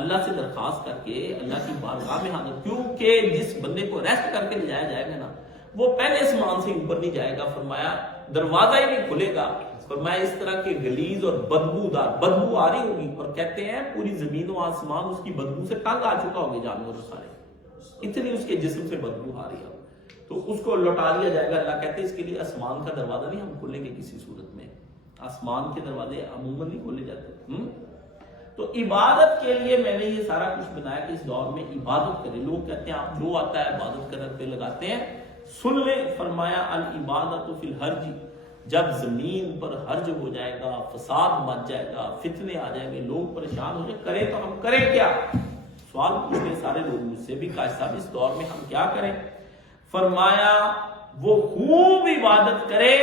اللہ سے درخواست کر کے اللہ کی بارگاہ میں حاضر, کیونکہ جس بندے کو ریسٹ کر کے لے جایا جائے گا نا وہ پہلے اسمان سے اوپر نہیں جائے گا. فرمایا دروازہ ہی نہیں کھلے گا. فرمایا اس طرح کے غلیظ اور بدبودار بدبو آ رہی ہوگی, اور کہتے ہیں پوری زمین و آسمان اس کی بدبو سے تنگ آ چکا ہوگا, جانور سارے اتنی اس کے جسم سے بدبو آ رہی ہے. تو اس کو لوٹا دیا جائے گا. اللہ کہتے ہیں اس کے لیے آسمان کا دروازہ نہیں ہم کھولیں گے کسی صورت میں, آسمان کے دروازے عموماً نہیں کھولے جاتے. تو عبادت کے لیے میں نے یہ سارا کچھ بنایا کہ اس دور میں عبادت کرے. لوگ کہتے ہیں آپ جو آتا ہے عبادت کرنے پہ لگاتے ہیں, سن لے. فرمایا العبادت فی الحرج, جب زمین پر حرج ہو جائے گا, فساد مچ جائے گا, فتنے آ جائیں گے, لوگ پریشان ہو جائیں, کریں تو ہم کریں کیا؟ سوال پوچھتے سارے لوگ مجھ سے بھی, کاش صاحب اس دور میں ہم کیا کریں؟ فرمایا وہ خوب عبادت کرے,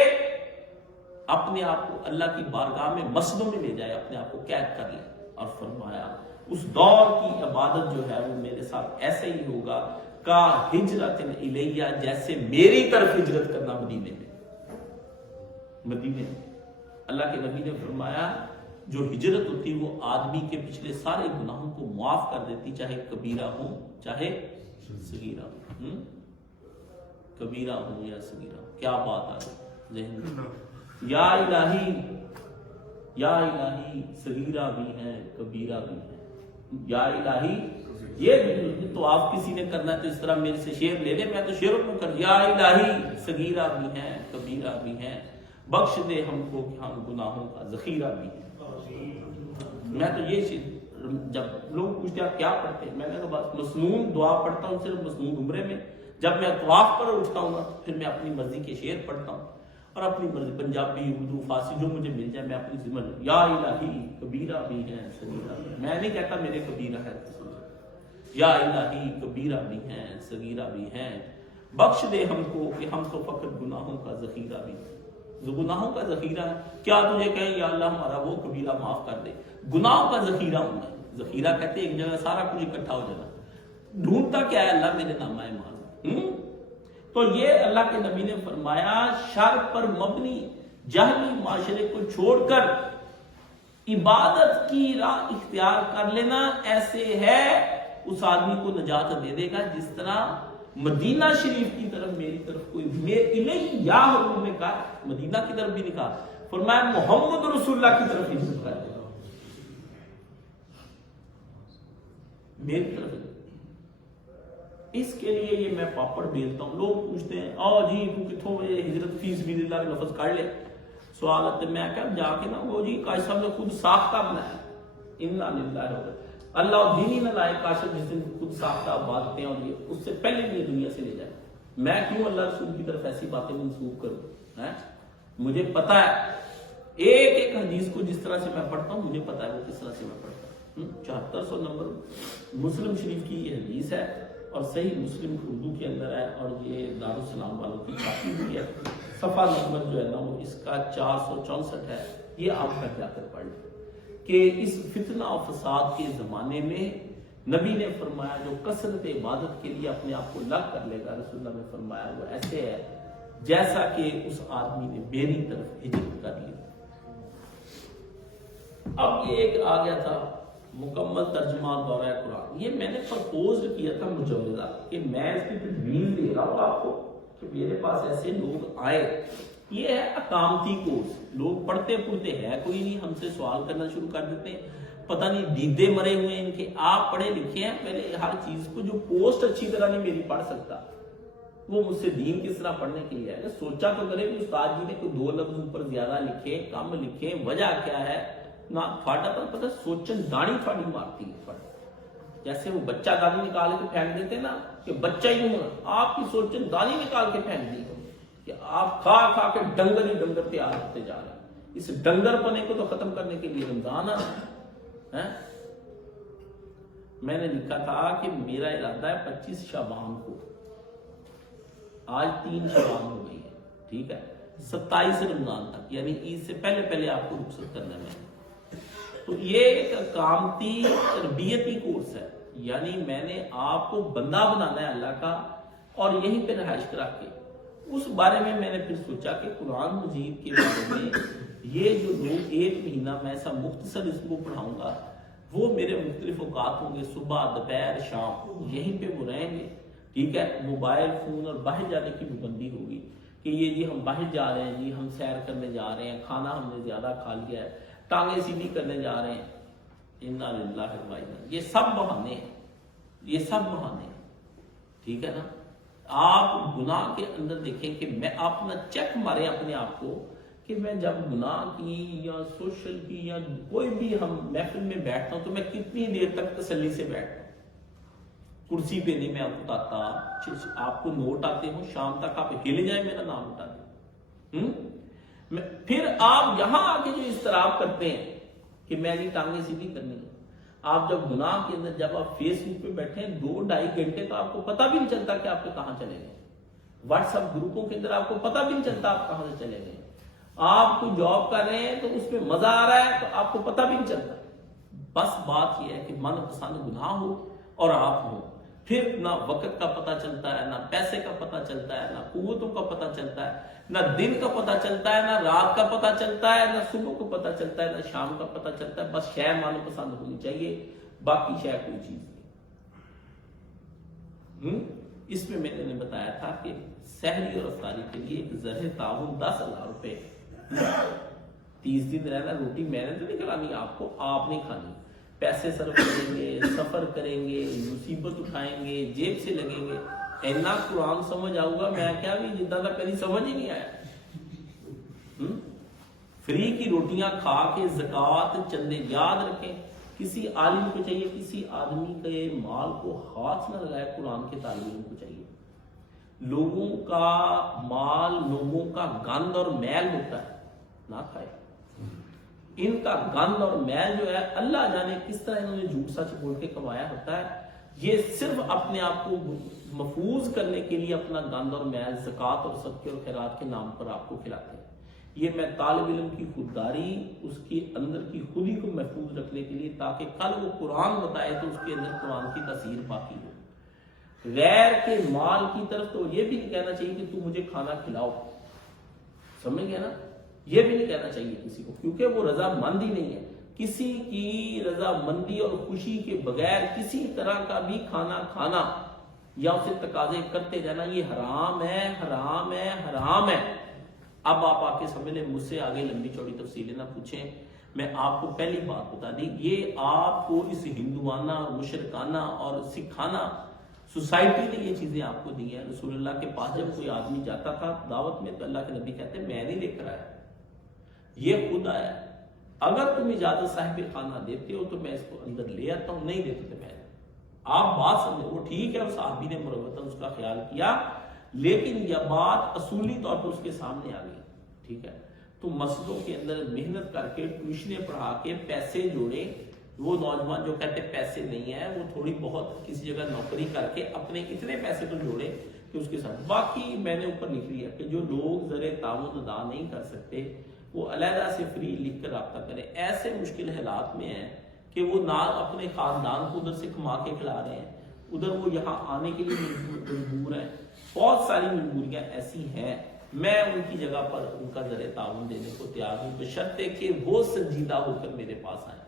اپنے آپ کو اللہ کی بارگاہ میں مسجدوں میں لے جائے, اپنے آپ کو قید کر لے. اور فرمایا اس دور کی عبادت جو ہے وہ میرے ساتھ ایسے ہی ہوگا کا ہجرت الیہ, جیسے میری طرف ہجرت کرنا مدینے میں. اللہ کے نبی نے فرمایا جو ہجرت ہوتی وہ آدمی کے پچھلے سارے گناہوں کو معاف کر دیتی, چاہے کبیرہ ہو چاہے صغیرہ ہو. کبیرہ ہو یا صغیرہ, کیا بات آ رہی ذہن میں. یا الہی صغیرہ بھی ہیں کبیرہ بھی ہیں. یا الہی یہ تو آپ کسی نے کرنا ہے تو اس طرح میرے سے شعر لے لے, میں تو شعر کو کر. یا الہی صغیرہ بھی ہیں کبیرہ بھی ہیں, بخش دے ہم کو کہ ہم گناہوں کا ذخیرہ بھی ہیں. میں تو یہ جب لوگ پوچھتے ہیں آپ کیا پڑھتے ہیں, میں نے کہا بس مسنون دعا پڑھتا ہوں, صرف مسنون عمرے میں. جب میں طواف پر اٹھتا ہوں تو پھر میں اپنی مرضی کے شعر پڑھتا ہوں, اور اپنی مرضی پنجابی اردو فارسی جو مجھے مل جائے میں اپنی ذمہ. یا الہی کبیرہ بھی ہیں صغیرہ بھی, میں نہیں کہتا میرے کبیرہ ہے, یا الہی کبیرہ بھی ہیں صغیرہ بھی ہیں, بخش دے ہم کو کہ ہم تو فقط گناہوں کا ذخیرہ بھی. گناہوں کا ذخیرہ ہے, کیا تجھے کہیں یا اللہ ہمارا وہ کبیرہ معاف کر دے, گناہوں کا ذخیرہ ہوں میں. ذخیرہ کہتے ہیں ایک جگہ سارا کچھ اکٹھا ہو جانا, ڈھونڈتا کیا ہے اللہ میرے نام ہے مان. تو یہ اللہ کے نبی نے فرمایا شر پر مبنی جہلی معاشرے کو چھوڑ کر عبادت کی راہ اختیار کر لینا ایسے ہے اس آدمی کو نجات دے دے گا جس طرح مدینہ شریف کی طرف میری طرف کوئی یا حضور نے کہا, مدینہ کی طرف بھی نہیں کہا, فرمایا محمد رسول اللہ کی طرف ہجرت کر دے گا, میری طرف. اس کے لیے یہ میں پاپڑ بیلتا ہوں. لوگ پوچھتے ہیں او جی تو کتوں ہجرت فی سبیل اللہ کا لفظ کر لے. سوال آتے میں کہا جا کے نا وہ جی کاشف صاحب نے خود ساختہ بنایا, انا للہ ہو گئے, اللہ دین ہی نہ لائے کاشف جس نے خود ساختہ باتیں ہیں, اور یہ اس سے پہلے بھی دنیا سے لے جائے. میں کیوں اللہ رسول کی طرف ایسی باتیں منسوخ کروں؟ مجھے پتا ہے ایک ایک حدیث کو جس طرح سے میں پڑھتا ہوں مجھے پتا ہے وہ کس طرح سے میں پڑھتا ہوں. 7400 نمبر مسلم شریف کی یہ حدیث ہے, اور صحیح مسلم اردو کے اندر ہے, اور یہ دارالسلام والوں کی چھاپی ہوئی ہے. صفحہ نمبر جو ہے نا وہ اس کا 464 ہے. یہ آپ کا جا کر پڑھ لیں کہ اس فتنہ و فساد کے زمانے میں نبی نے فرمایا جو کثرت عبادت کے لیے اپنے آپ کو لگ کر لے گا، رسول اللہ نے فرمایا وہ ایسے ہے جیسا کہ اس آدمی نے میری طرف ہجرت کر لی۔ اب یہ ایک آ گیا تھا مکمل ترجمہ دورہ قرآن۔ یہ میں نے پرپوز کیا تھا مجوزہ کہ میں اس کی تجویز دے رہا ہوں آپ کو کہ میرے پاس ایسے لوگ آئے۔ یہ ہے اقامتی کورس، لوگ پڑھتے ہیں کوئی نہیں، ہم سے سوال کرنا شروع کر دیتے ہیں، پتہ نہیں دیدے مرے ہوئے ان کے، آپ پڑھے لکھے ہیں، پہلے ہر چیز کو جو پوسٹ اچھی طرح نہیں میری پڑھ سکتا وہ مجھ سے دین کس طرح پڑھنے کے لیے آئے گا۔ سوچا تو کرے کہ استاد جی نے کوئی 2 لفظ اوپر زیادہ لکھے کم لکھے، وجہ کیا ہے نہ پھاٹا تو پتہ سوچن دانی پھاڑی مارتی ہے پڑھ، جیسے وہ بچہ دانی نکال کے پھینک دیتے نا کہ بچہ ہی ہوں، آپ کی سوچن دانی نکال کے پھینک دی کہ آپ کھا کھا کے ڈنگر ہی ڈنگر تیار ہوتے جا رہے ہیں۔ اس ڈنگر پنے کو تو ختم کرنے کے لیے رمضان آ رہا ہے۔ میں نے لکھا تھا کہ میرا ارادہ ہے 25 شعبان کو، آج 3 شعبان ہو گئی ہے، ٹھیک ہے، 27 رمضان تک یعنی عید سے پہلے پہلے آپ کو رخصت کرنا ہے۔ تو یہ ایک اقامتی تربیتی کورس ہے، یعنی میں نے آپ کو بندہ بنانا ہے اللہ کا، اور یہیں پہ رہائش کرا کے اس بارے میں نے پھر سوچا کہ قرآن مجید کے بارے میں یہ جو لوگ 1 مہینہ میں ایسا مختصر اس کو پڑھاؤں گا، وہ میرے مختلف اوقات ہوں گے، صبح دوپہر شام، یہیں پہ وہ رہیں گے، ٹھیک ہے۔ موبائل فون اور باہر جانے کی پابندی ہوگی کہ یہ جی ہم باہر جا رہے ہیں، جی ہم سیر کرنے جا رہے ہیں، کھانا ہم نے زیادہ کھا لیا ہے، ٹانگیں سیدھی کرنے جا رہے ہیں، انا للہ و انا، یہ سب بہانے ہیں، یہ سب بہانے ہیں، ٹھیک ہے نا۔ آپ گناہ کے اندر دیکھیں کہ میں اپنا چیک مارے اپنے آپ کو کہ میں جب گناہ کی یا سوشل کی یا کوئی بھی ہم محفل میں بیٹھتا ہوں تو میں کتنی دیر تک تسلی سے بیٹھتا ہوں، کرسی پہ نہیں میں اٹھاتا، آپ کو نوٹ آتے ہوں شام تک آپ ہل جائیں میرا نام اٹھا دیں، پھر آپ یہاں آ کے جو اضطراب کرتے ہیں کہ میں نہیں ٹانگیں سیدھی کرنی ہے۔ آپ جب گناہ کے اندر جب آپ فیس بک پہ بیٹھے ہیں 2-2.5 گھنٹے تو آپ کو پتہ بھی نہیں چلتا کہ آپ کے کہاں چلے گئے، واٹس ایپ گروپوں کے اندر آپ کو پتہ بھی نہیں چلتا آپ کہاں سے چلے گئے، آپ کوئی جاب کر رہے ہیں تو اس میں مزہ آ رہا ہے تو آپ کو پتہ بھی نہیں چلتا۔ بس بات یہ ہے کہ من پسند گناہ ہو اور آپ ہو، پھر نہ وقت کا پتہ چلتا ہے، نہ پیسے کا پتہ چلتا ہے، نہ قوتوں کا پتہ چلتا ہے، نہ دن کا پتہ چلتا ہے، نہ رات کا پتہ چلتا ہے، نہ صبح کو پتہ چلتا ہے، نہ شام کا پتہ چلتا ہے۔ بس شے من پسند ہونی چاہیے، باقی شے کوئی چیز نہیں۔ اس میں نے بتایا تھا کہ سحری اور افطاری کے لیے ایک زرہ تعاون 10,000 روپے، 30 دن رہنا، روٹی میں نے تو نہیں کھلانی آپ کو، آپ نہیں کھانی، پیسے صرف کریں گے، سفر کریں گے، مصیبت اٹھائیں گے، جیب سے لگیں گے، اینا قرآن سمجھ آؤں گا میں کیا بھی جدہ تک کبھی سمجھ ہی نہیں آیا۔ فری کی روٹیاں کھا کے زکوٰۃ چندے یاد رکھیں، کسی عالم کو چاہیے کسی آدمی کے مال کو ہاتھ نہ لگائے، قرآن کے طالب کو چاہیے، لوگوں کا مال لوگوں کا گند اور میل ہوتا ہے، نہ کھائے، ان کا گند اور میل جو ہے اللہ جانے کس طرح انہوں نے جھوٹ سچ بول کے کمایا ہوتا ہے، یہ صرف اپنے آپ کو محفوظ کرنے کے لیے اپنا گند اور میل زکوٰۃ اور صدقے اور خیرات کے نام پر آپ کو کھلاتے ہیں۔ یہ میں طالب علم کی خودداری، اس کی اندر کی خودی کو محفوظ رکھنے کے لیے، تاکہ کل وہ قرآن بتائے تو اس کے اندر قرآن کی تاثیر باقی ہو۔ غیر کے مال کی طرف تو یہ بھی نہیں کہنا چاہیے کہ تم مجھے کھانا کھلاؤ، سمجھ گئے نا، یہ بھی نہیں کہنا چاہیے کسی کو، کیونکہ وہ رضا مند ہی نہیں ہے۔ کسی کی رضا مندی اور خوشی کے بغیر کسی طرح کا بھی کھانا کھانا یا اسے تقاضے کرتے رہنا یہ حرام ہے، حرام ہے، حرام ہے۔ اب آپ آ کے سمجھ لیں، مجھ سے آگے لمبی چوڑی تفصیلیں نہ پوچھیں، میں آپ کو پہلی بات بتا دی، یہ آپ کو اس ہندوانہ اور مشرکانہ اور سکھانہ سوسائٹی نے یہ چیزیں آپ کو دی ہیں۔ رسول اللہ کے پاس جب کوئی آدمی جاتا تھا دعوت میں تو اللہ کے نبی کہتے ہیں میں نہیں لے کر آیا، یہ خود آیا، اگر تم اجازت صاحب خانہ دیتے ہو تو میں اس کو اندر لے آتا ہوں، نہیں دیتے تو میں، آپ بات سمجھیں، وہ ٹھیک ہے اس آدمی نے مروتاً اس کا خیال کیا، لیکن یہ بات اصولی طور پر اس کے سامنے آ گئی، ٹھیک ہے۔ تو مسجدوں کے اندر محنت کر کے ٹیوشنیں پڑھا کے پیسے جوڑے، وہ نوجوان جو کہتے پیسے نہیں ہیں وہ تھوڑی بہت کسی جگہ نوکری کر کے اپنے اتنے پیسے تو جوڑے کہ اس کے ساتھ، باقی میں نے اوپر لکھ لیا کہ جو لوگ ذرے تعاون ادا نہیں کر سکتے وہ علیحدہ سے فری لکھ کر رابطہ کریں۔ ایسے مشکل حالات میں ہیں کہ وہ نہ اپنے خاندان کو ادھر سے کما کے کھلا رہے ہیں، ادھر وہ یہاں آنے کے لیے مجبور ہیں. بہت ساری مجبوریاں ایسی ہیں، میں ان کی جگہ پر ان کا ذریعہ تعاون دینے کو تیار ہوں، بشرطے کہ وہ سنجیدہ ہو کر میرے پاس آئیں.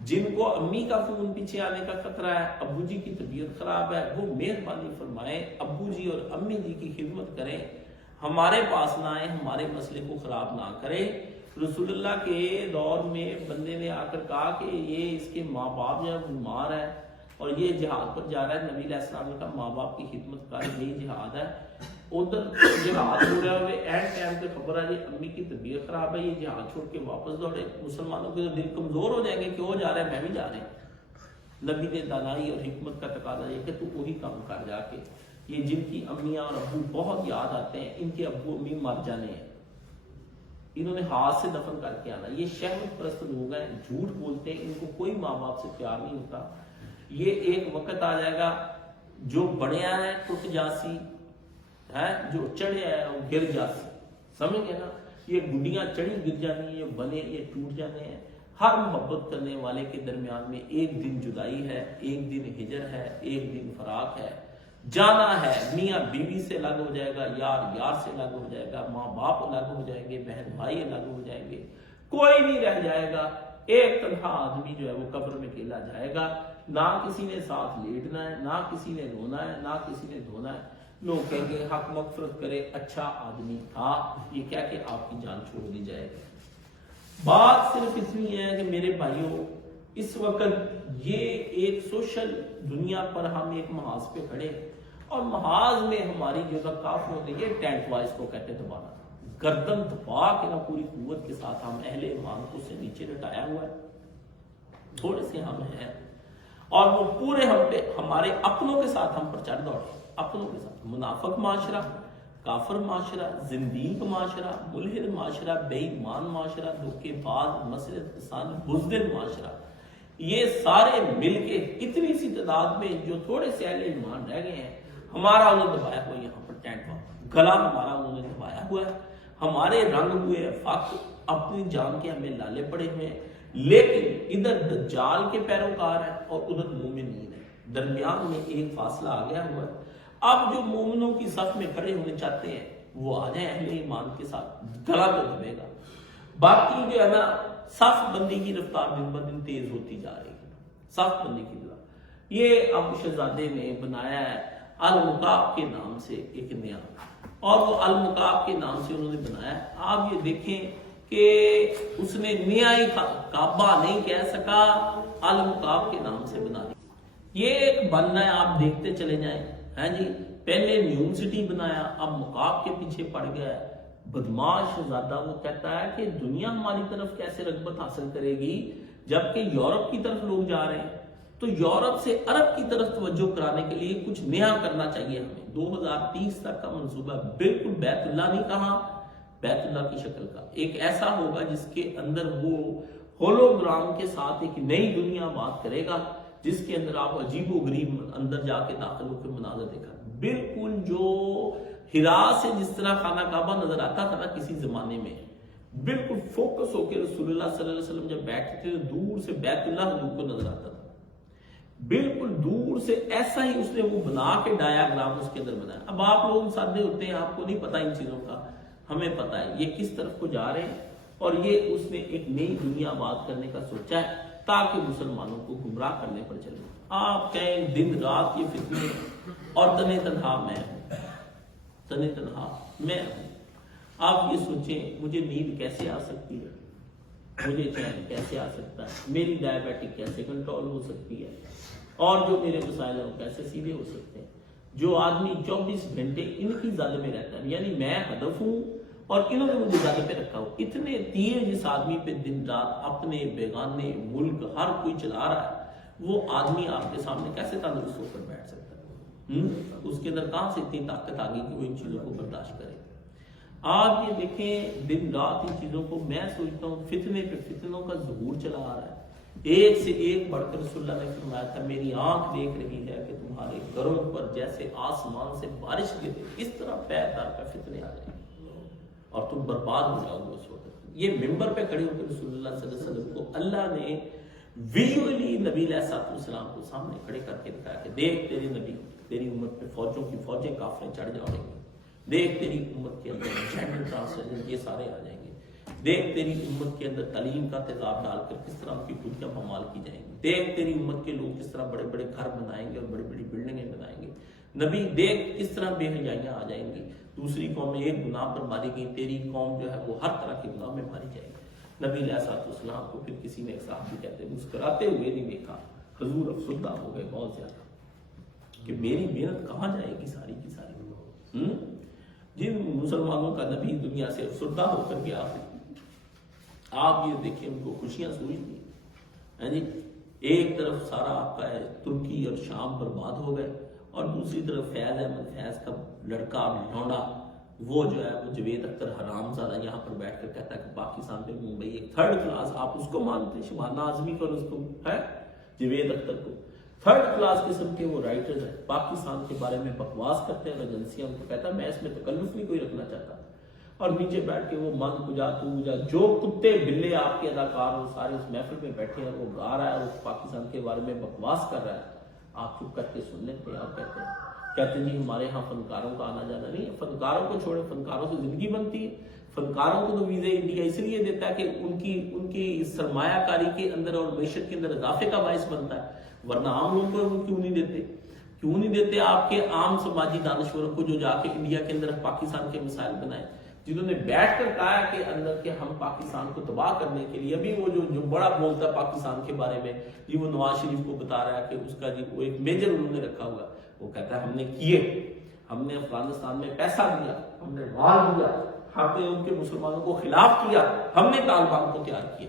جن کو امی کا فون پیچھے آنے کا خطرہ ہے، ابو جی کی طبیعت خراب ہے، وہ مہربانی فرمائیں ابو جی اور امی جی کی خدمت کریں، ہمارے پاس نہ آئیں، ہمارے مسئلے کو خراب نہ کریں. رسول اللہ کے دور میں بندے نے آ کر کہا کہ یہ اس کے ماں باپ جو ہے بیمار ہے اور یہ جہاد پر جا رہا ہے. نبی علیہ السلام نے کہا ماں باپ کی خدمت کر، یہی جہاد ہے. ادھر جہاد ہو رہا ہوئے اینڈ ٹائم پہ خبر ہے جی امی کی طبیعت خراب ہے، یہ جہاد چھوڑ کے واپس دوڑے. مسلمانوں کے دل کمزور ہو جائیں گے کہ وہ جا رہا ہے میں بھی جا رہا ہوں. نبی نے دانائی اور حکمت کا تقاضا یہ کہ تو وہی کام کر جا کے. یہ جن کی امیاں اور ابو بہت یاد آتے ہیں، ان کے ابو امی مر جانے ہیں، انہوں نے ہاتھ سے دفن کر کے آنا. یہ شہوت پرست لوگ ہیں، جھوٹ بولتے ہیں، ان کو کوئی ماں باپ سے پیار نہیں ہوتا. یہ ایک وقت آ جائے گا جو بڑھیا ہے ٹوٹ جاسی ہے، جو چڑھیا ہے وہ گر جاسی. سمجھ گئے نا؟ یہ گڈیاں چڑھی گر جانی، یہ بنے یہ ٹوٹ جانے ہیں. ہر محبت کرنے والے کے درمیان میں ایک دن جدائی ہے، ایک دن ہجر ہے، ایک دن فراق ہے. جانا ہے، میاں بیوی سے الگ ہو جائے گا، یار یار سے الگ ہو جائے گا، ماں باپ الگ ہو جائیں گے، بہن بھائی الگ ہو جائیں گے، کوئی نہیں رہ جائے گا. ایک تنہا آدمی جو ہے وہ قبر میں اکیلا جائے گا. نہ کسی نے ساتھ لیٹنا ہے، نہ کسی نے رونا ہے، نہ کسی نے دھونا ہے. لوگ کہیں گے حق مغفرت کرے، اچھا آدمی تھا، یہ کہہ کے آپ کی جان چھوڑ دی جائے گی. بات صرف اتنی ہے کہ میرے بھائیوں اس وقت یہ ایک سوشل دنیا پر ہم ایک محاذ پہ کھڑے، اور محاذ میں ہماری جو کافروں نے یہ ٹینٹ وائز کو کہتے دبانا، گردن دبا کے نہ پوری قوت کے ساتھ ہم اہل ایمان کو سے نیچے لٹایا ہوا ہے. تھوڑے سے ہم ہیں اور وہ پورے ہم پہ ہمارے اپنوں کے ساتھ ہم پر چڑھ دوڑے. اپنوں کے ساتھ منافق معاشرہ، کافر معاشرہ، زندیق معاشرہ، ملحد معاشرہ، بے ایمان معاشرہ، دھوکے باز، مسرت پسند، بزدل معاشرہ، یہ سارے مل کے اتنی سی تعداد میں جو تھوڑے سے اہل ایمان رہ گئے ہیں، ہمارا انہوں نے دبایا ہوا یہاں پر ٹینٹ پر، گلا ہمارا انہوں نے دبایا ہوا ہے. ہمارے رنگ ہوئے فخ اپنی جان کے ہمیں لالے پڑے ہوئے ہیں، لیکن ادھر دجال کے پیروکار ہیں اور ادھر مومنین ہیں. درمیان میں ایک فاصلہ آ گیا ہوا ہے. اب جو مومنوں کی صف میں کھڑے ہونے چاہتے ہیں وہ آ جائیں اہل ایمان کے ساتھ، گلا تو دبے گا. باقی جو ہے نا صف بندی کی رفتار دن بدن تیز ہوتی جا رہی ہے. صف بندی کی رفتار یہ اب شہزادے نے بنایا ہے المقاب کے نام سے ایک نیا، اور وہ المقاب کے نام سے انہوں نے بنایا ہے. آپ یہ دیکھیں کہ اس نے نیا ہی کعبہ نہیں کہہ سکا، المقاب کے نام سے بنا دیا. یہ ایک بننا ہے، آپ دیکھتے چلے جائیں. ہاں جی، پہلے یونیورسٹی بنایا، اب مقاب کے پیچھے پڑ گیا ہے. بدماش شہزادہ وہ کہتا ہے کہ دنیا ہماری طرف کیسے رغبت حاصل کرے گی جبکہ یورپ کی طرف لوگ جا رہے ہیں. تو یورپ سے عرب کی طرف توجہ کرانے کے لیے کچھ نیا کرنا چاہیے ہمیں. 2030 تک کا منصوبہ بالکل بیت اللہ نہیں کہا، بیت اللہ کی شکل کا ایک ایسا ہوگا جس کے اندر وہ ہولوگرام کے ساتھ ایک نئی دنیا بات کرے گا، جس کے اندر آپ عجیب و غریب اندر جا کے داخل ہو کے مناظر دیکھا. بالکل جو ہرا سے جس طرح خانہ کعبہ نظر آتا تھا نا کسی زمانے میں، بالکل فوکس ہو کے رسول اللہ صلی اللہ علیہ وسلم جب بیٹھتے تھے تو دور سے بیت اللہ حضور کو نظر آتا تھا. بالکل دور سے ایسا ہی اس نے وہ بنا کے ڈایاگرام اس کے اندر بنایا. اب آپ لوگ سادے ہوتے ہیں، آپ کو نہیں پتا ان چیزوں کا، ہمیں پتا ہے یہ کس طرف کو جا رہے ہیں. اور یہ اس نے ایک نئی دنیا بات کرنے کا سوچا ہے تاکہ مسلمانوں کو گمراہ کرنے پر چلے. آپ کہیں دن رات یہ فتنے، اور تنے تنہا میں ہوں، تنے تنہا میں ہوں. آپ یہ سوچیں مجھے نیند کیسے آ سکتی ہے، مجھے چین کیسے آ سکتا ہے، میری ڈائبیٹک کیسے کنٹرول ہو سکتی ہے، اور جو میرے مسائل ہیں وہ کیسے سیدھے ہو سکتے ہیں. جو آدمی 24 گھنٹے ان کی زد میں رہتا ہے، یعنی میں ہدف ہوں اور انہوں نے مجھے زد پہ رکھا ہو. اتنے تیر جس آدمی پہ دن رات اپنے بیگانے ملک ہر کوئی چلا رہا ہے، وہ آدمی آپ کے سامنے کیسے تندرست ہو کر بیٹھ سکتا ہے؟ اس کے اندر کہاں سے اتنی طاقت آ گئی کہ وہ ان چیزوں کو برداشت کرے؟ آپ یہ دیکھیں دن رات ان چیزوں کو، میں سوچتا ہوں فتنے پہ فتنوں کا ظہور چلا آ رہا ہے. ایک سے ایک بڑھ کر رسول اللہ نے فرمایا تھا میری آنکھ دیکھ رہی ہے کہ تمہارے گھروں پر جیسے آسمان سے بارش گرے اس طرح پیر دار کا فتنے آ جائیں اور تم برباد ہو جاؤ گے اس وقت. یہ ممبر پہ کھڑے ہو کر رسول اللہ صلی اللہ علیہ وسلم کو اللہ نے ویژولی نبی علیہ السلام کو سامنے کھڑے کر کے دکھایا کہ دیکھ تیرے نبی، تیری امت پہ فوجوں کی فوجیں کافریں چڑھ جائیں گی، دیکھ تیری امت کے اندر جینڈر ٹرانسجنڈر یہ سارے آ جائیں گے، دیکھ تیری امت کے اندر تعلیم کا تیزاب ڈال کر کس طرح ان کی خودیاں پامال کی جائیں گی، دیکھ تیری امت کے لوگ کس طرح بڑے بڑے گھر بنائیں گے اور بڑی بڑی بلڈنگیں بنائیں گے، نبی دیکھ کس طرح بے حیائیاں آ جائیں گی، دوسری قومیں ایک گناہ پر ماری گئی، تیری قوم جو ہے وہ ہر طرح کے گناہ میں ماری جائے گی۔ نبی علیہ السلام کو پھر کسی نے ایک صحابی کہتے ہیں مسکراتے ہوئے نہیں دیکھا، حضور افسردہ ہو گئے بہت زیادہ کہ میری محنت کہاں جائے گی ساری کی ساری۔ جن مسلمانوں کا نبی دنیا سے افسردہ ہو کر گیا، آپ یہ دیکھیں ان کو خوشیاں سوچ دی، ایک طرف سارا آپ کا ترکی اور شام برباد ہو گئے، اور دوسری طرف فیض احمد فیض کا لڑکا لونڈا وہ جو ہے وہ جوید اختر حرام زادہ یہاں پر بیٹھ کر کہتا ہے کہ پاکستان میں ممبئی ایک تھرڈ کلاس، آپ اس کو مانتے ہیں شبانہ اعظمی پر اس کو ہے جوید اختر کو تھرڈ کلاس قسم کے وہ رائٹرز ہیں، پاکستان کے بارے میں بکواس کرتے ہیں، ایجنسیاں ان کو کہتا ہے میں اس میں تکلف نہیں کوئی رکھنا چاہتا، اور نیچے بیٹھ کے وہ من کجا تو جا جو کتے بلے آپ کے اداکار وہ سارے اس محفل میں بیٹھے ہیں، وہ گا رہا ہے، وہ پاکستان کے بارے میں بکواس کر رہا ہے، آپ چپ کر کے سن لیتے ہیں، آپ کہتے ہیں جی ہمارے ہاں فنکاروں کا آنا جانا نہیں ہے، فنکاروں کو چھوڑے، فنکاروں سے زندگی بنتی ہے، فنکاروں کو تو ویزے انڈیا اس لیے دیتا ہے کہ ان کی سرمایہ کاری کے اندر اور معیشت کے اندر اضافے کا باعث بنتا ہے، ورنہ عام لوگوں کو وہ کیوں نہیں دیتے آپ کے عام سماجی دانشوروں کو جو جا کے انڈیا کے اندر پاکستان کے مسائل بنائے، جنہوں نے بیٹھ کر کہا کہ اندر کے ہم پاکستان کو تباہ کرنے کے لیے، ابھی وہ جو بڑا بولتا ہے پاکستان کے بارے میں جی وہ نواز شریف کو بتا رہا ہے کہ اس کا جی وہ ایک میجر انہوں نے رکھا ہوا، وہ کہتا ہے ہم نے کیے، ہم نے افغانستان میں پیسہ دیا، ہم نے مال دیا، ہم نے ان کے مسلمانوں کو خلاف کیا، ہم نے طالبان کو تیار کیا۔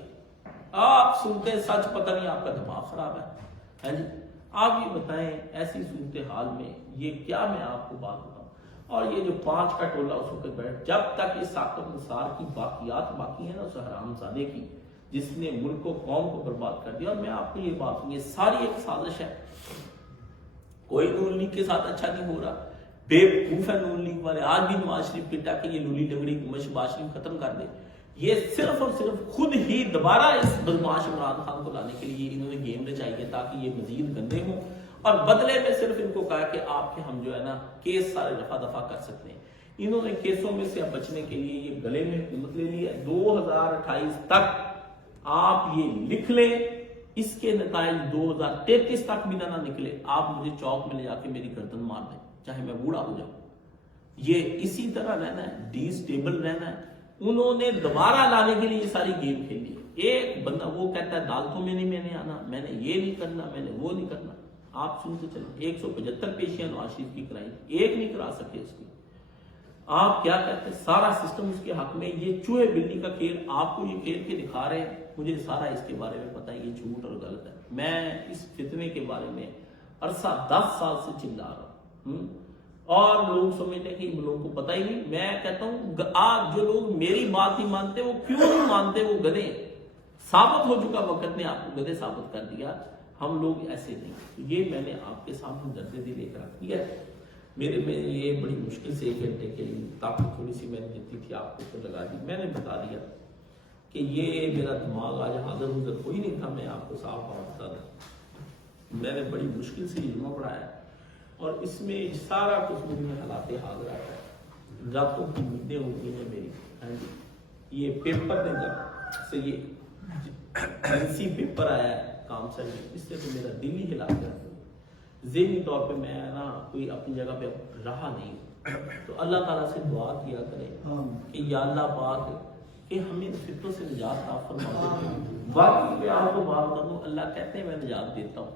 آپ سنتے ہیں سچ، پتہ نہیں آپ کا دماغ خراب ہے جی۔ آپ یہ بتائیں ایسی صورتحال میں یہ کیا میں آپ کو بات بتاؤں، اور یہ جو 5 کا ٹولہ اس وقت بیٹھ، جب تک یہ ساکت نثار کی باقیات باقی ہیں نا اس حرام زادے کی جس نے ملک و قوم کو برباد کر دیا، اور میں آپ کو یہ بات یہ ساری ایک سازش ہے، کوئی نون لیگ کے ساتھ اچھا نہیں ہو رہا، بے وقوف ہے نون لیگ والے، آج بھی نواز شریف پٹا کہ یہ لولی لنگڑی شہباز شریف ختم کر دے، یہ صرف اور صرف خود ہی دوبارہ اس بدماش عمران خان کو لانے کے لیے انہوں نے گیم رچائی ہے تاکہ یہ مزید گندے ہوں، اور بدلے میں صرف ان کو کہا کہ آپ کے ہم جو ہے نا کیس سارے رفع دفع کر سکتے ہیں، انہوں نے کیسوں میں سے بچنے کے لیے یہ گلے میں حکومت لے لی ہے۔ 2028 تک آپ یہ لکھ لیں، اس کے نتائج 2033 تک بھی نہ نکلے، آپ مجھے چوک میں لے جا کے میری گردن مار دیں، چاہے میں بوڑھا ہو جاؤں، یہ اسی طرح رہنا ہے، ڈی سٹیبل رہنا ہے۔ انہوں نے دوبارہ لانے کے لیے یہ ساری گیم کھیلی، ایک بندہ وہ کہتا ہے عدالتوں میں نہیں آنا، میں نے یہ نہیں کرنا، میں نے وہ نہیں کرنا، آپ سنتے چلیں 175 پیشیاں نواز شریف کی کرائی، ایک نہیں کرا سکے اس کی، آپ کیا کہتے ہیں سارا سسٹم اس کے حق میں، یہ چوہے بلی کا کھیل آپ کو یہ کھیل کے دکھا رہے ہیں، مجھے سارا اس کے بارے میں پتا ہے یہ جھوٹ اور غلط ہے، میں اس فتنے کے بارے میں عرصہ 10 سال سے چلا رہا ہوں، اور لوگ سمجھتے ہیں کہ ان لوگوں کو پتہ ہی نہیں، میں کہتا ہوں آج جو لوگ میری بات نہیں مانتے وہ کیوں نہیں مانتے، وہ گدھے ثابت ہو چکا، وقت نے آپ کو گدھے ثابت کر دیا، ہم لوگ ایسے نہیں، یہ میں نے آپ کے سامنے درد دل لے کر رکھ دیا ہے، میرے میں یہ بڑی مشکل سے 1 گھنٹے کے لیے تاکہ تھوڑی سی میں نے جتنی تھی آپ کو لگا دی، میں نے بتا دیا کہ یہ میرا دماغ آج حاضر حضر کوئی نہیں تھا، میں آپ کو صاف بات بتا دوں، میں نے بڑی مشکل سے علم پڑھایا، اور اس میں سارا کچھ مجھے حالات حاضر آتا ہے، راتوں کی نیندیں ہوتی ہیں میری، یہ پیپر نے جب سے یہ ایسی پیپر آیا ہے کام سے، اس سے تو میرا دل ہی ہلا گیا، ذہنی طور پہ میں نا کوئی اپنی جگہ پہ رہا نہیں، تو اللہ تعالیٰ سے دعا کیا کریں کہ یا اللہ پاک کہ ہمیں فتنوں سے نجات عطا فرما دے۔ واقعی میں آپ کو بات کروں، اللہ کہتے ہیں میں نجات دیتا ہوں،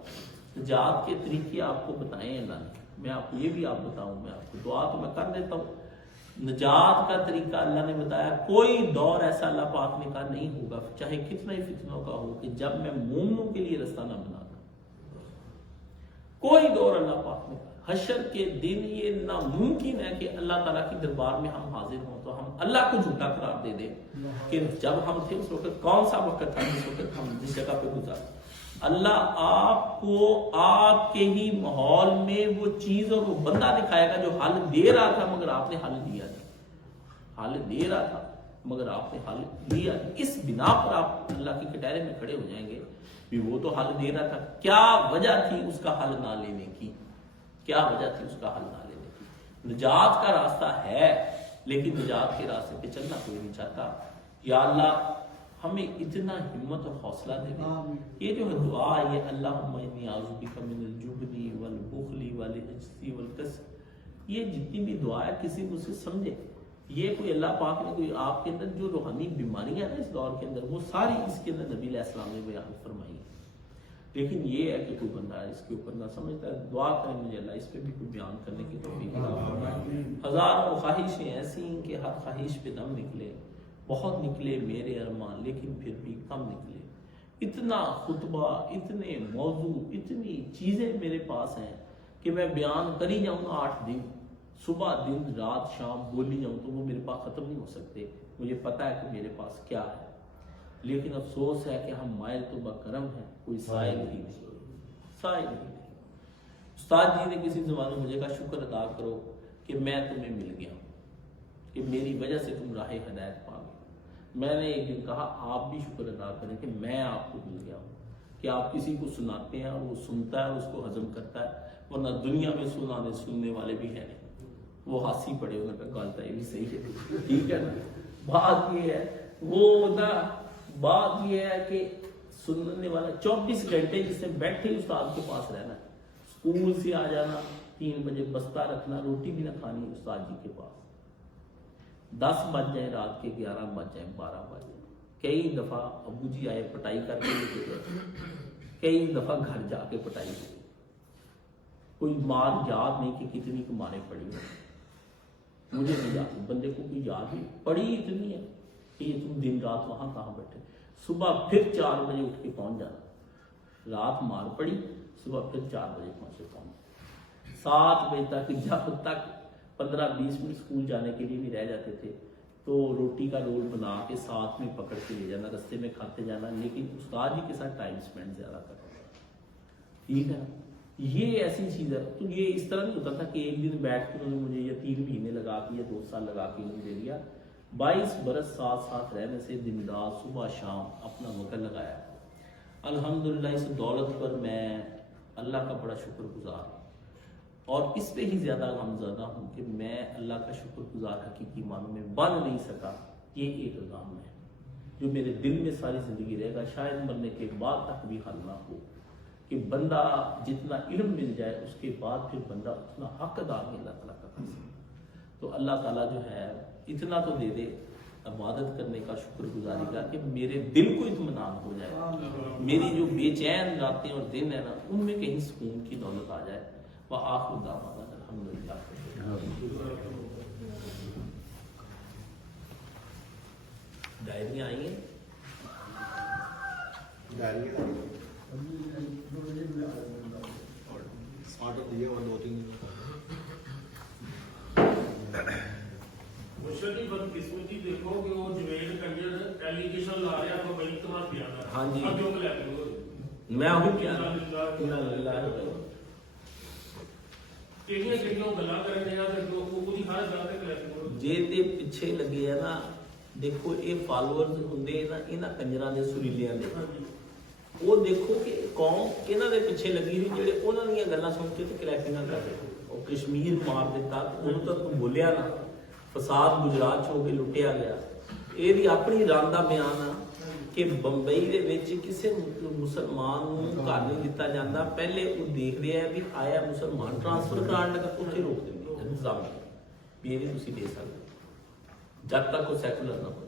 نجات کے طریقے آپ کو بتائیں اللہ نے، میں آپ کو یہ بھی آپ بتاؤں، میں آپ کو دعا تو میں کر دیتا ہوں، نجات کا طریقہ اللہ نے بتایا، کوئی دور ایسا اللہ پاک نے کہا نہیں ہوگا چاہے کتنا ہی فتنوں کا ہو کہ جب میں مومنوں کے لیے رستہ نہ بنا دوں، کوئی دور اللہ پاک نے کہا، حشر کے دن یہ ناممکن ہے کہ اللہ تعالیٰ کی دربار میں ہم حاضر ہوں تو ہم اللہ کو جھوٹا قرار دے دیں کہ جب ہم تھے اس وقت کون سا وقت تھا جس وقت ہم جس جگہ پہ گزارے، اللہ آپ کو آپ کے ہی ماحول میں وہ چیز اور وہ بندہ دکھائے گا جو حل دے رہا تھا مگر آپ نے حل دیا نہیں، حل دے رہا تھا مگر آپ نے حل لیا، اس بنا پر آپ اللہ کے کٹہرے میں کھڑے ہو جائیں گے کہ وہ تو حل دے رہا تھا، کیا وجہ تھی اس کا حل نہ لینے کی؟ کیا وجہ تھی اس کا حل نہ لینے کی؟ نجات کا راستہ ہے لیکن نجات کے راستے پہ چلنا کوئی نہیں چاہتا۔ یا اللہ ہمیں اتنا ہمت اور حوصلہ دے دے۔ یہ جو ہے دعا، یہ اللہم انی اعوذ بک من الجبن والبخل والعجز والکسل، یہ جتنی بھی دعا ہے کسی کو سے سمجھے، یہ کوئی اللہ پاک نے کوئی آپ کے اندر جو روحانی بیماریاں ہیں اس دور کے اندر، وہ ساری اس کے اندر نبی علیہ السلام نے بیان فرمائی۔ لیکن یہ ہے کہ کوئی بندہ اس کے اوپر نہ سمجھتا ہے۔ دعا کریں مجھے اللہ اس پہ بھی کوئی بیان کرنے کی توفیق عطا فرمائے۔ ہزاروں خواہشیں ایسی ہیں کہ ہر خواہش پہ دم نکلے، بہت نکلے میرے ارمان لیکن پھر بھی کم نکلے۔ اتنا خطبہ، اتنے موضوع، اتنی چیزیں میرے پاس ہیں کہ میں بیان کر ہی جاؤں گا 8 دن، صبح دن رات شام بولی جاؤں تو وہ میرے پاس ختم نہیں ہو سکتے۔ مجھے پتا ہے کہ میرے پاس کیا ہے، لیکن افسوس ہے کہ ہم مائل تو بکرم ہیں، کوئی سائل ہی نہیں، سائل ہی نہیں۔ استاد جی نے کسی زمانے میں مجھے کہا شکر ادا کرو کہ میں تمہیں مل گیا ہوں، کہ میری وجہ سے تم راہ ہدایت پا گئے۔ میں نے ایک دن کہا آپ بھی شکر ادا کریں کہ میں آپ کو مل گیا ہوں، کہ آپ کسی کو سناتے ہیں اور وہ سنتا ہے، اس کو ہضم کرتا ہے، ورنہ دنیا میں سننے والے بھی ہیں نہیں، وہ ہنسی پڑے، انہوں نے کہا یہ بھی صحیح ہے، ٹھیک ہے نا۔ بات یہ ہے، وہ نا بات یہ ہے کہ سننے والا 24 گھنٹے جس سے بیٹھے استاد کے پاس رہنا ہے، اسکول سے آ جانا 3 بجے بستہ رکھنا، روٹی بھی نہ کھانی استاد جی کے پاس، 10 بج جائیں رات کے، 11 بج جائیں، 12 بج جائیں۔ کئی دفعہ ابو جی آئے پٹائی کر کے لے گئے، کئی دفعہ گھر جا کے پٹائی کی، کوئی مار یاد نہیں کہ کتنی ماریں پڑی ہیں، مجھے نہیں یاد، بندے کو کوئی یاد نہیں، پڑی اتنی ہے کہ یہ تم دن رات وہاں کہاں بیٹھے، صبح پھر 4 بجے اٹھ کے پہنچ جانا، رات مار پڑی، صبح پھر 4 بجے پہنچ 7 بجے تک، جب تک 15-20 منٹ اسکول جانے کے لیے بھی رہ جاتے تھے تو روٹی کا رول بنا کے ساتھ میں پکڑ کے لے جانا، رستے میں کھاتے جانا، لیکن استاد جی کے ساتھ ٹائم سپینڈ زیادہ کرنا، ٹھیک ہے۔ یہ ایسی چیز ہے، تو یہ اس طرح نہیں ہوتا تھا کہ ایک دن بیٹھ کے انہوں نے مجھے یا 3 مہینے لگا کے یا 2 سال لگا کے مجھے دے دیا، 22 برس ساتھ رہنے سے دن رات صبح شام اپنا وقت لگایا۔ الحمدللہ اس دولت پر میں اللہ کا بڑا شکر گزار ہوں، اور اس پہ ہی زیادہ غمزدہ ہوں کہ میں اللہ کا شکر گزار حقیقی معنوں میں بن نہیں سکا۔ یہ ایک غم ہے جو میرے دل میں ساری زندگی رہے گا، شاید مرنے کے بعد تک بھی حل نہ ہو، کہ بندہ جتنا علم مل جائے اس کے بعد پھر بندہ اتنا حق ادا نہیں اللہ تعالیٰ کا قسم۔ تو اللہ تعالیٰ جو ہے اتنا تو دے دے عبادت کرنے کا، شکر گزاری کا، کہ میرے دل کو اطمینان ہو جائے، میری جو بے چین راتیں اور دن ہے نا ان میں کہیں سکون کی دولت آ جائے۔ وآخر دعوانا الحمدللہ۔ ڈائریاں آئی ہیں، بدقسمتی دیکھو کہ وہ جویل کنجر ایلیگیشن لا رہا تو بڑی تمہار پیانا ہاں جی، اب جو کلے کرو میں ہوں کیا کہڑیاں گلاں کرنے یا وہ پوری ہر گل تے کلے کرو جے تے پیچھے لگے ہے نا، دیکھو یہ فالوورز ہوندے نا انہاں کنجراں دے سریلیاں دے، وہ دیکھو کہ قوم کنہاں دے پیچھے لگی ہوئی جڑے انہاں دیاں گلاں سن کے تے کلیپنگاں کر رہے، اور کشمیر مار دیتا، انہوں تک بولیا نا، فساد گجرات ہو کے لٹیا گیا، یہ بھی اپنی راندہ بیان آ کہ بمبئی دے وچ کسے مسلمان نوں گھر نہیں دتا جاتا، پہلے وہ دیکھ رہے ہیں بھی آیا مسلمان ٹرانسفر کران لگا اتنے روک دیں گے انتظام بھی یہ نہیں تسی دے سکتے جب تک وہ سیکولر نہ ہو۔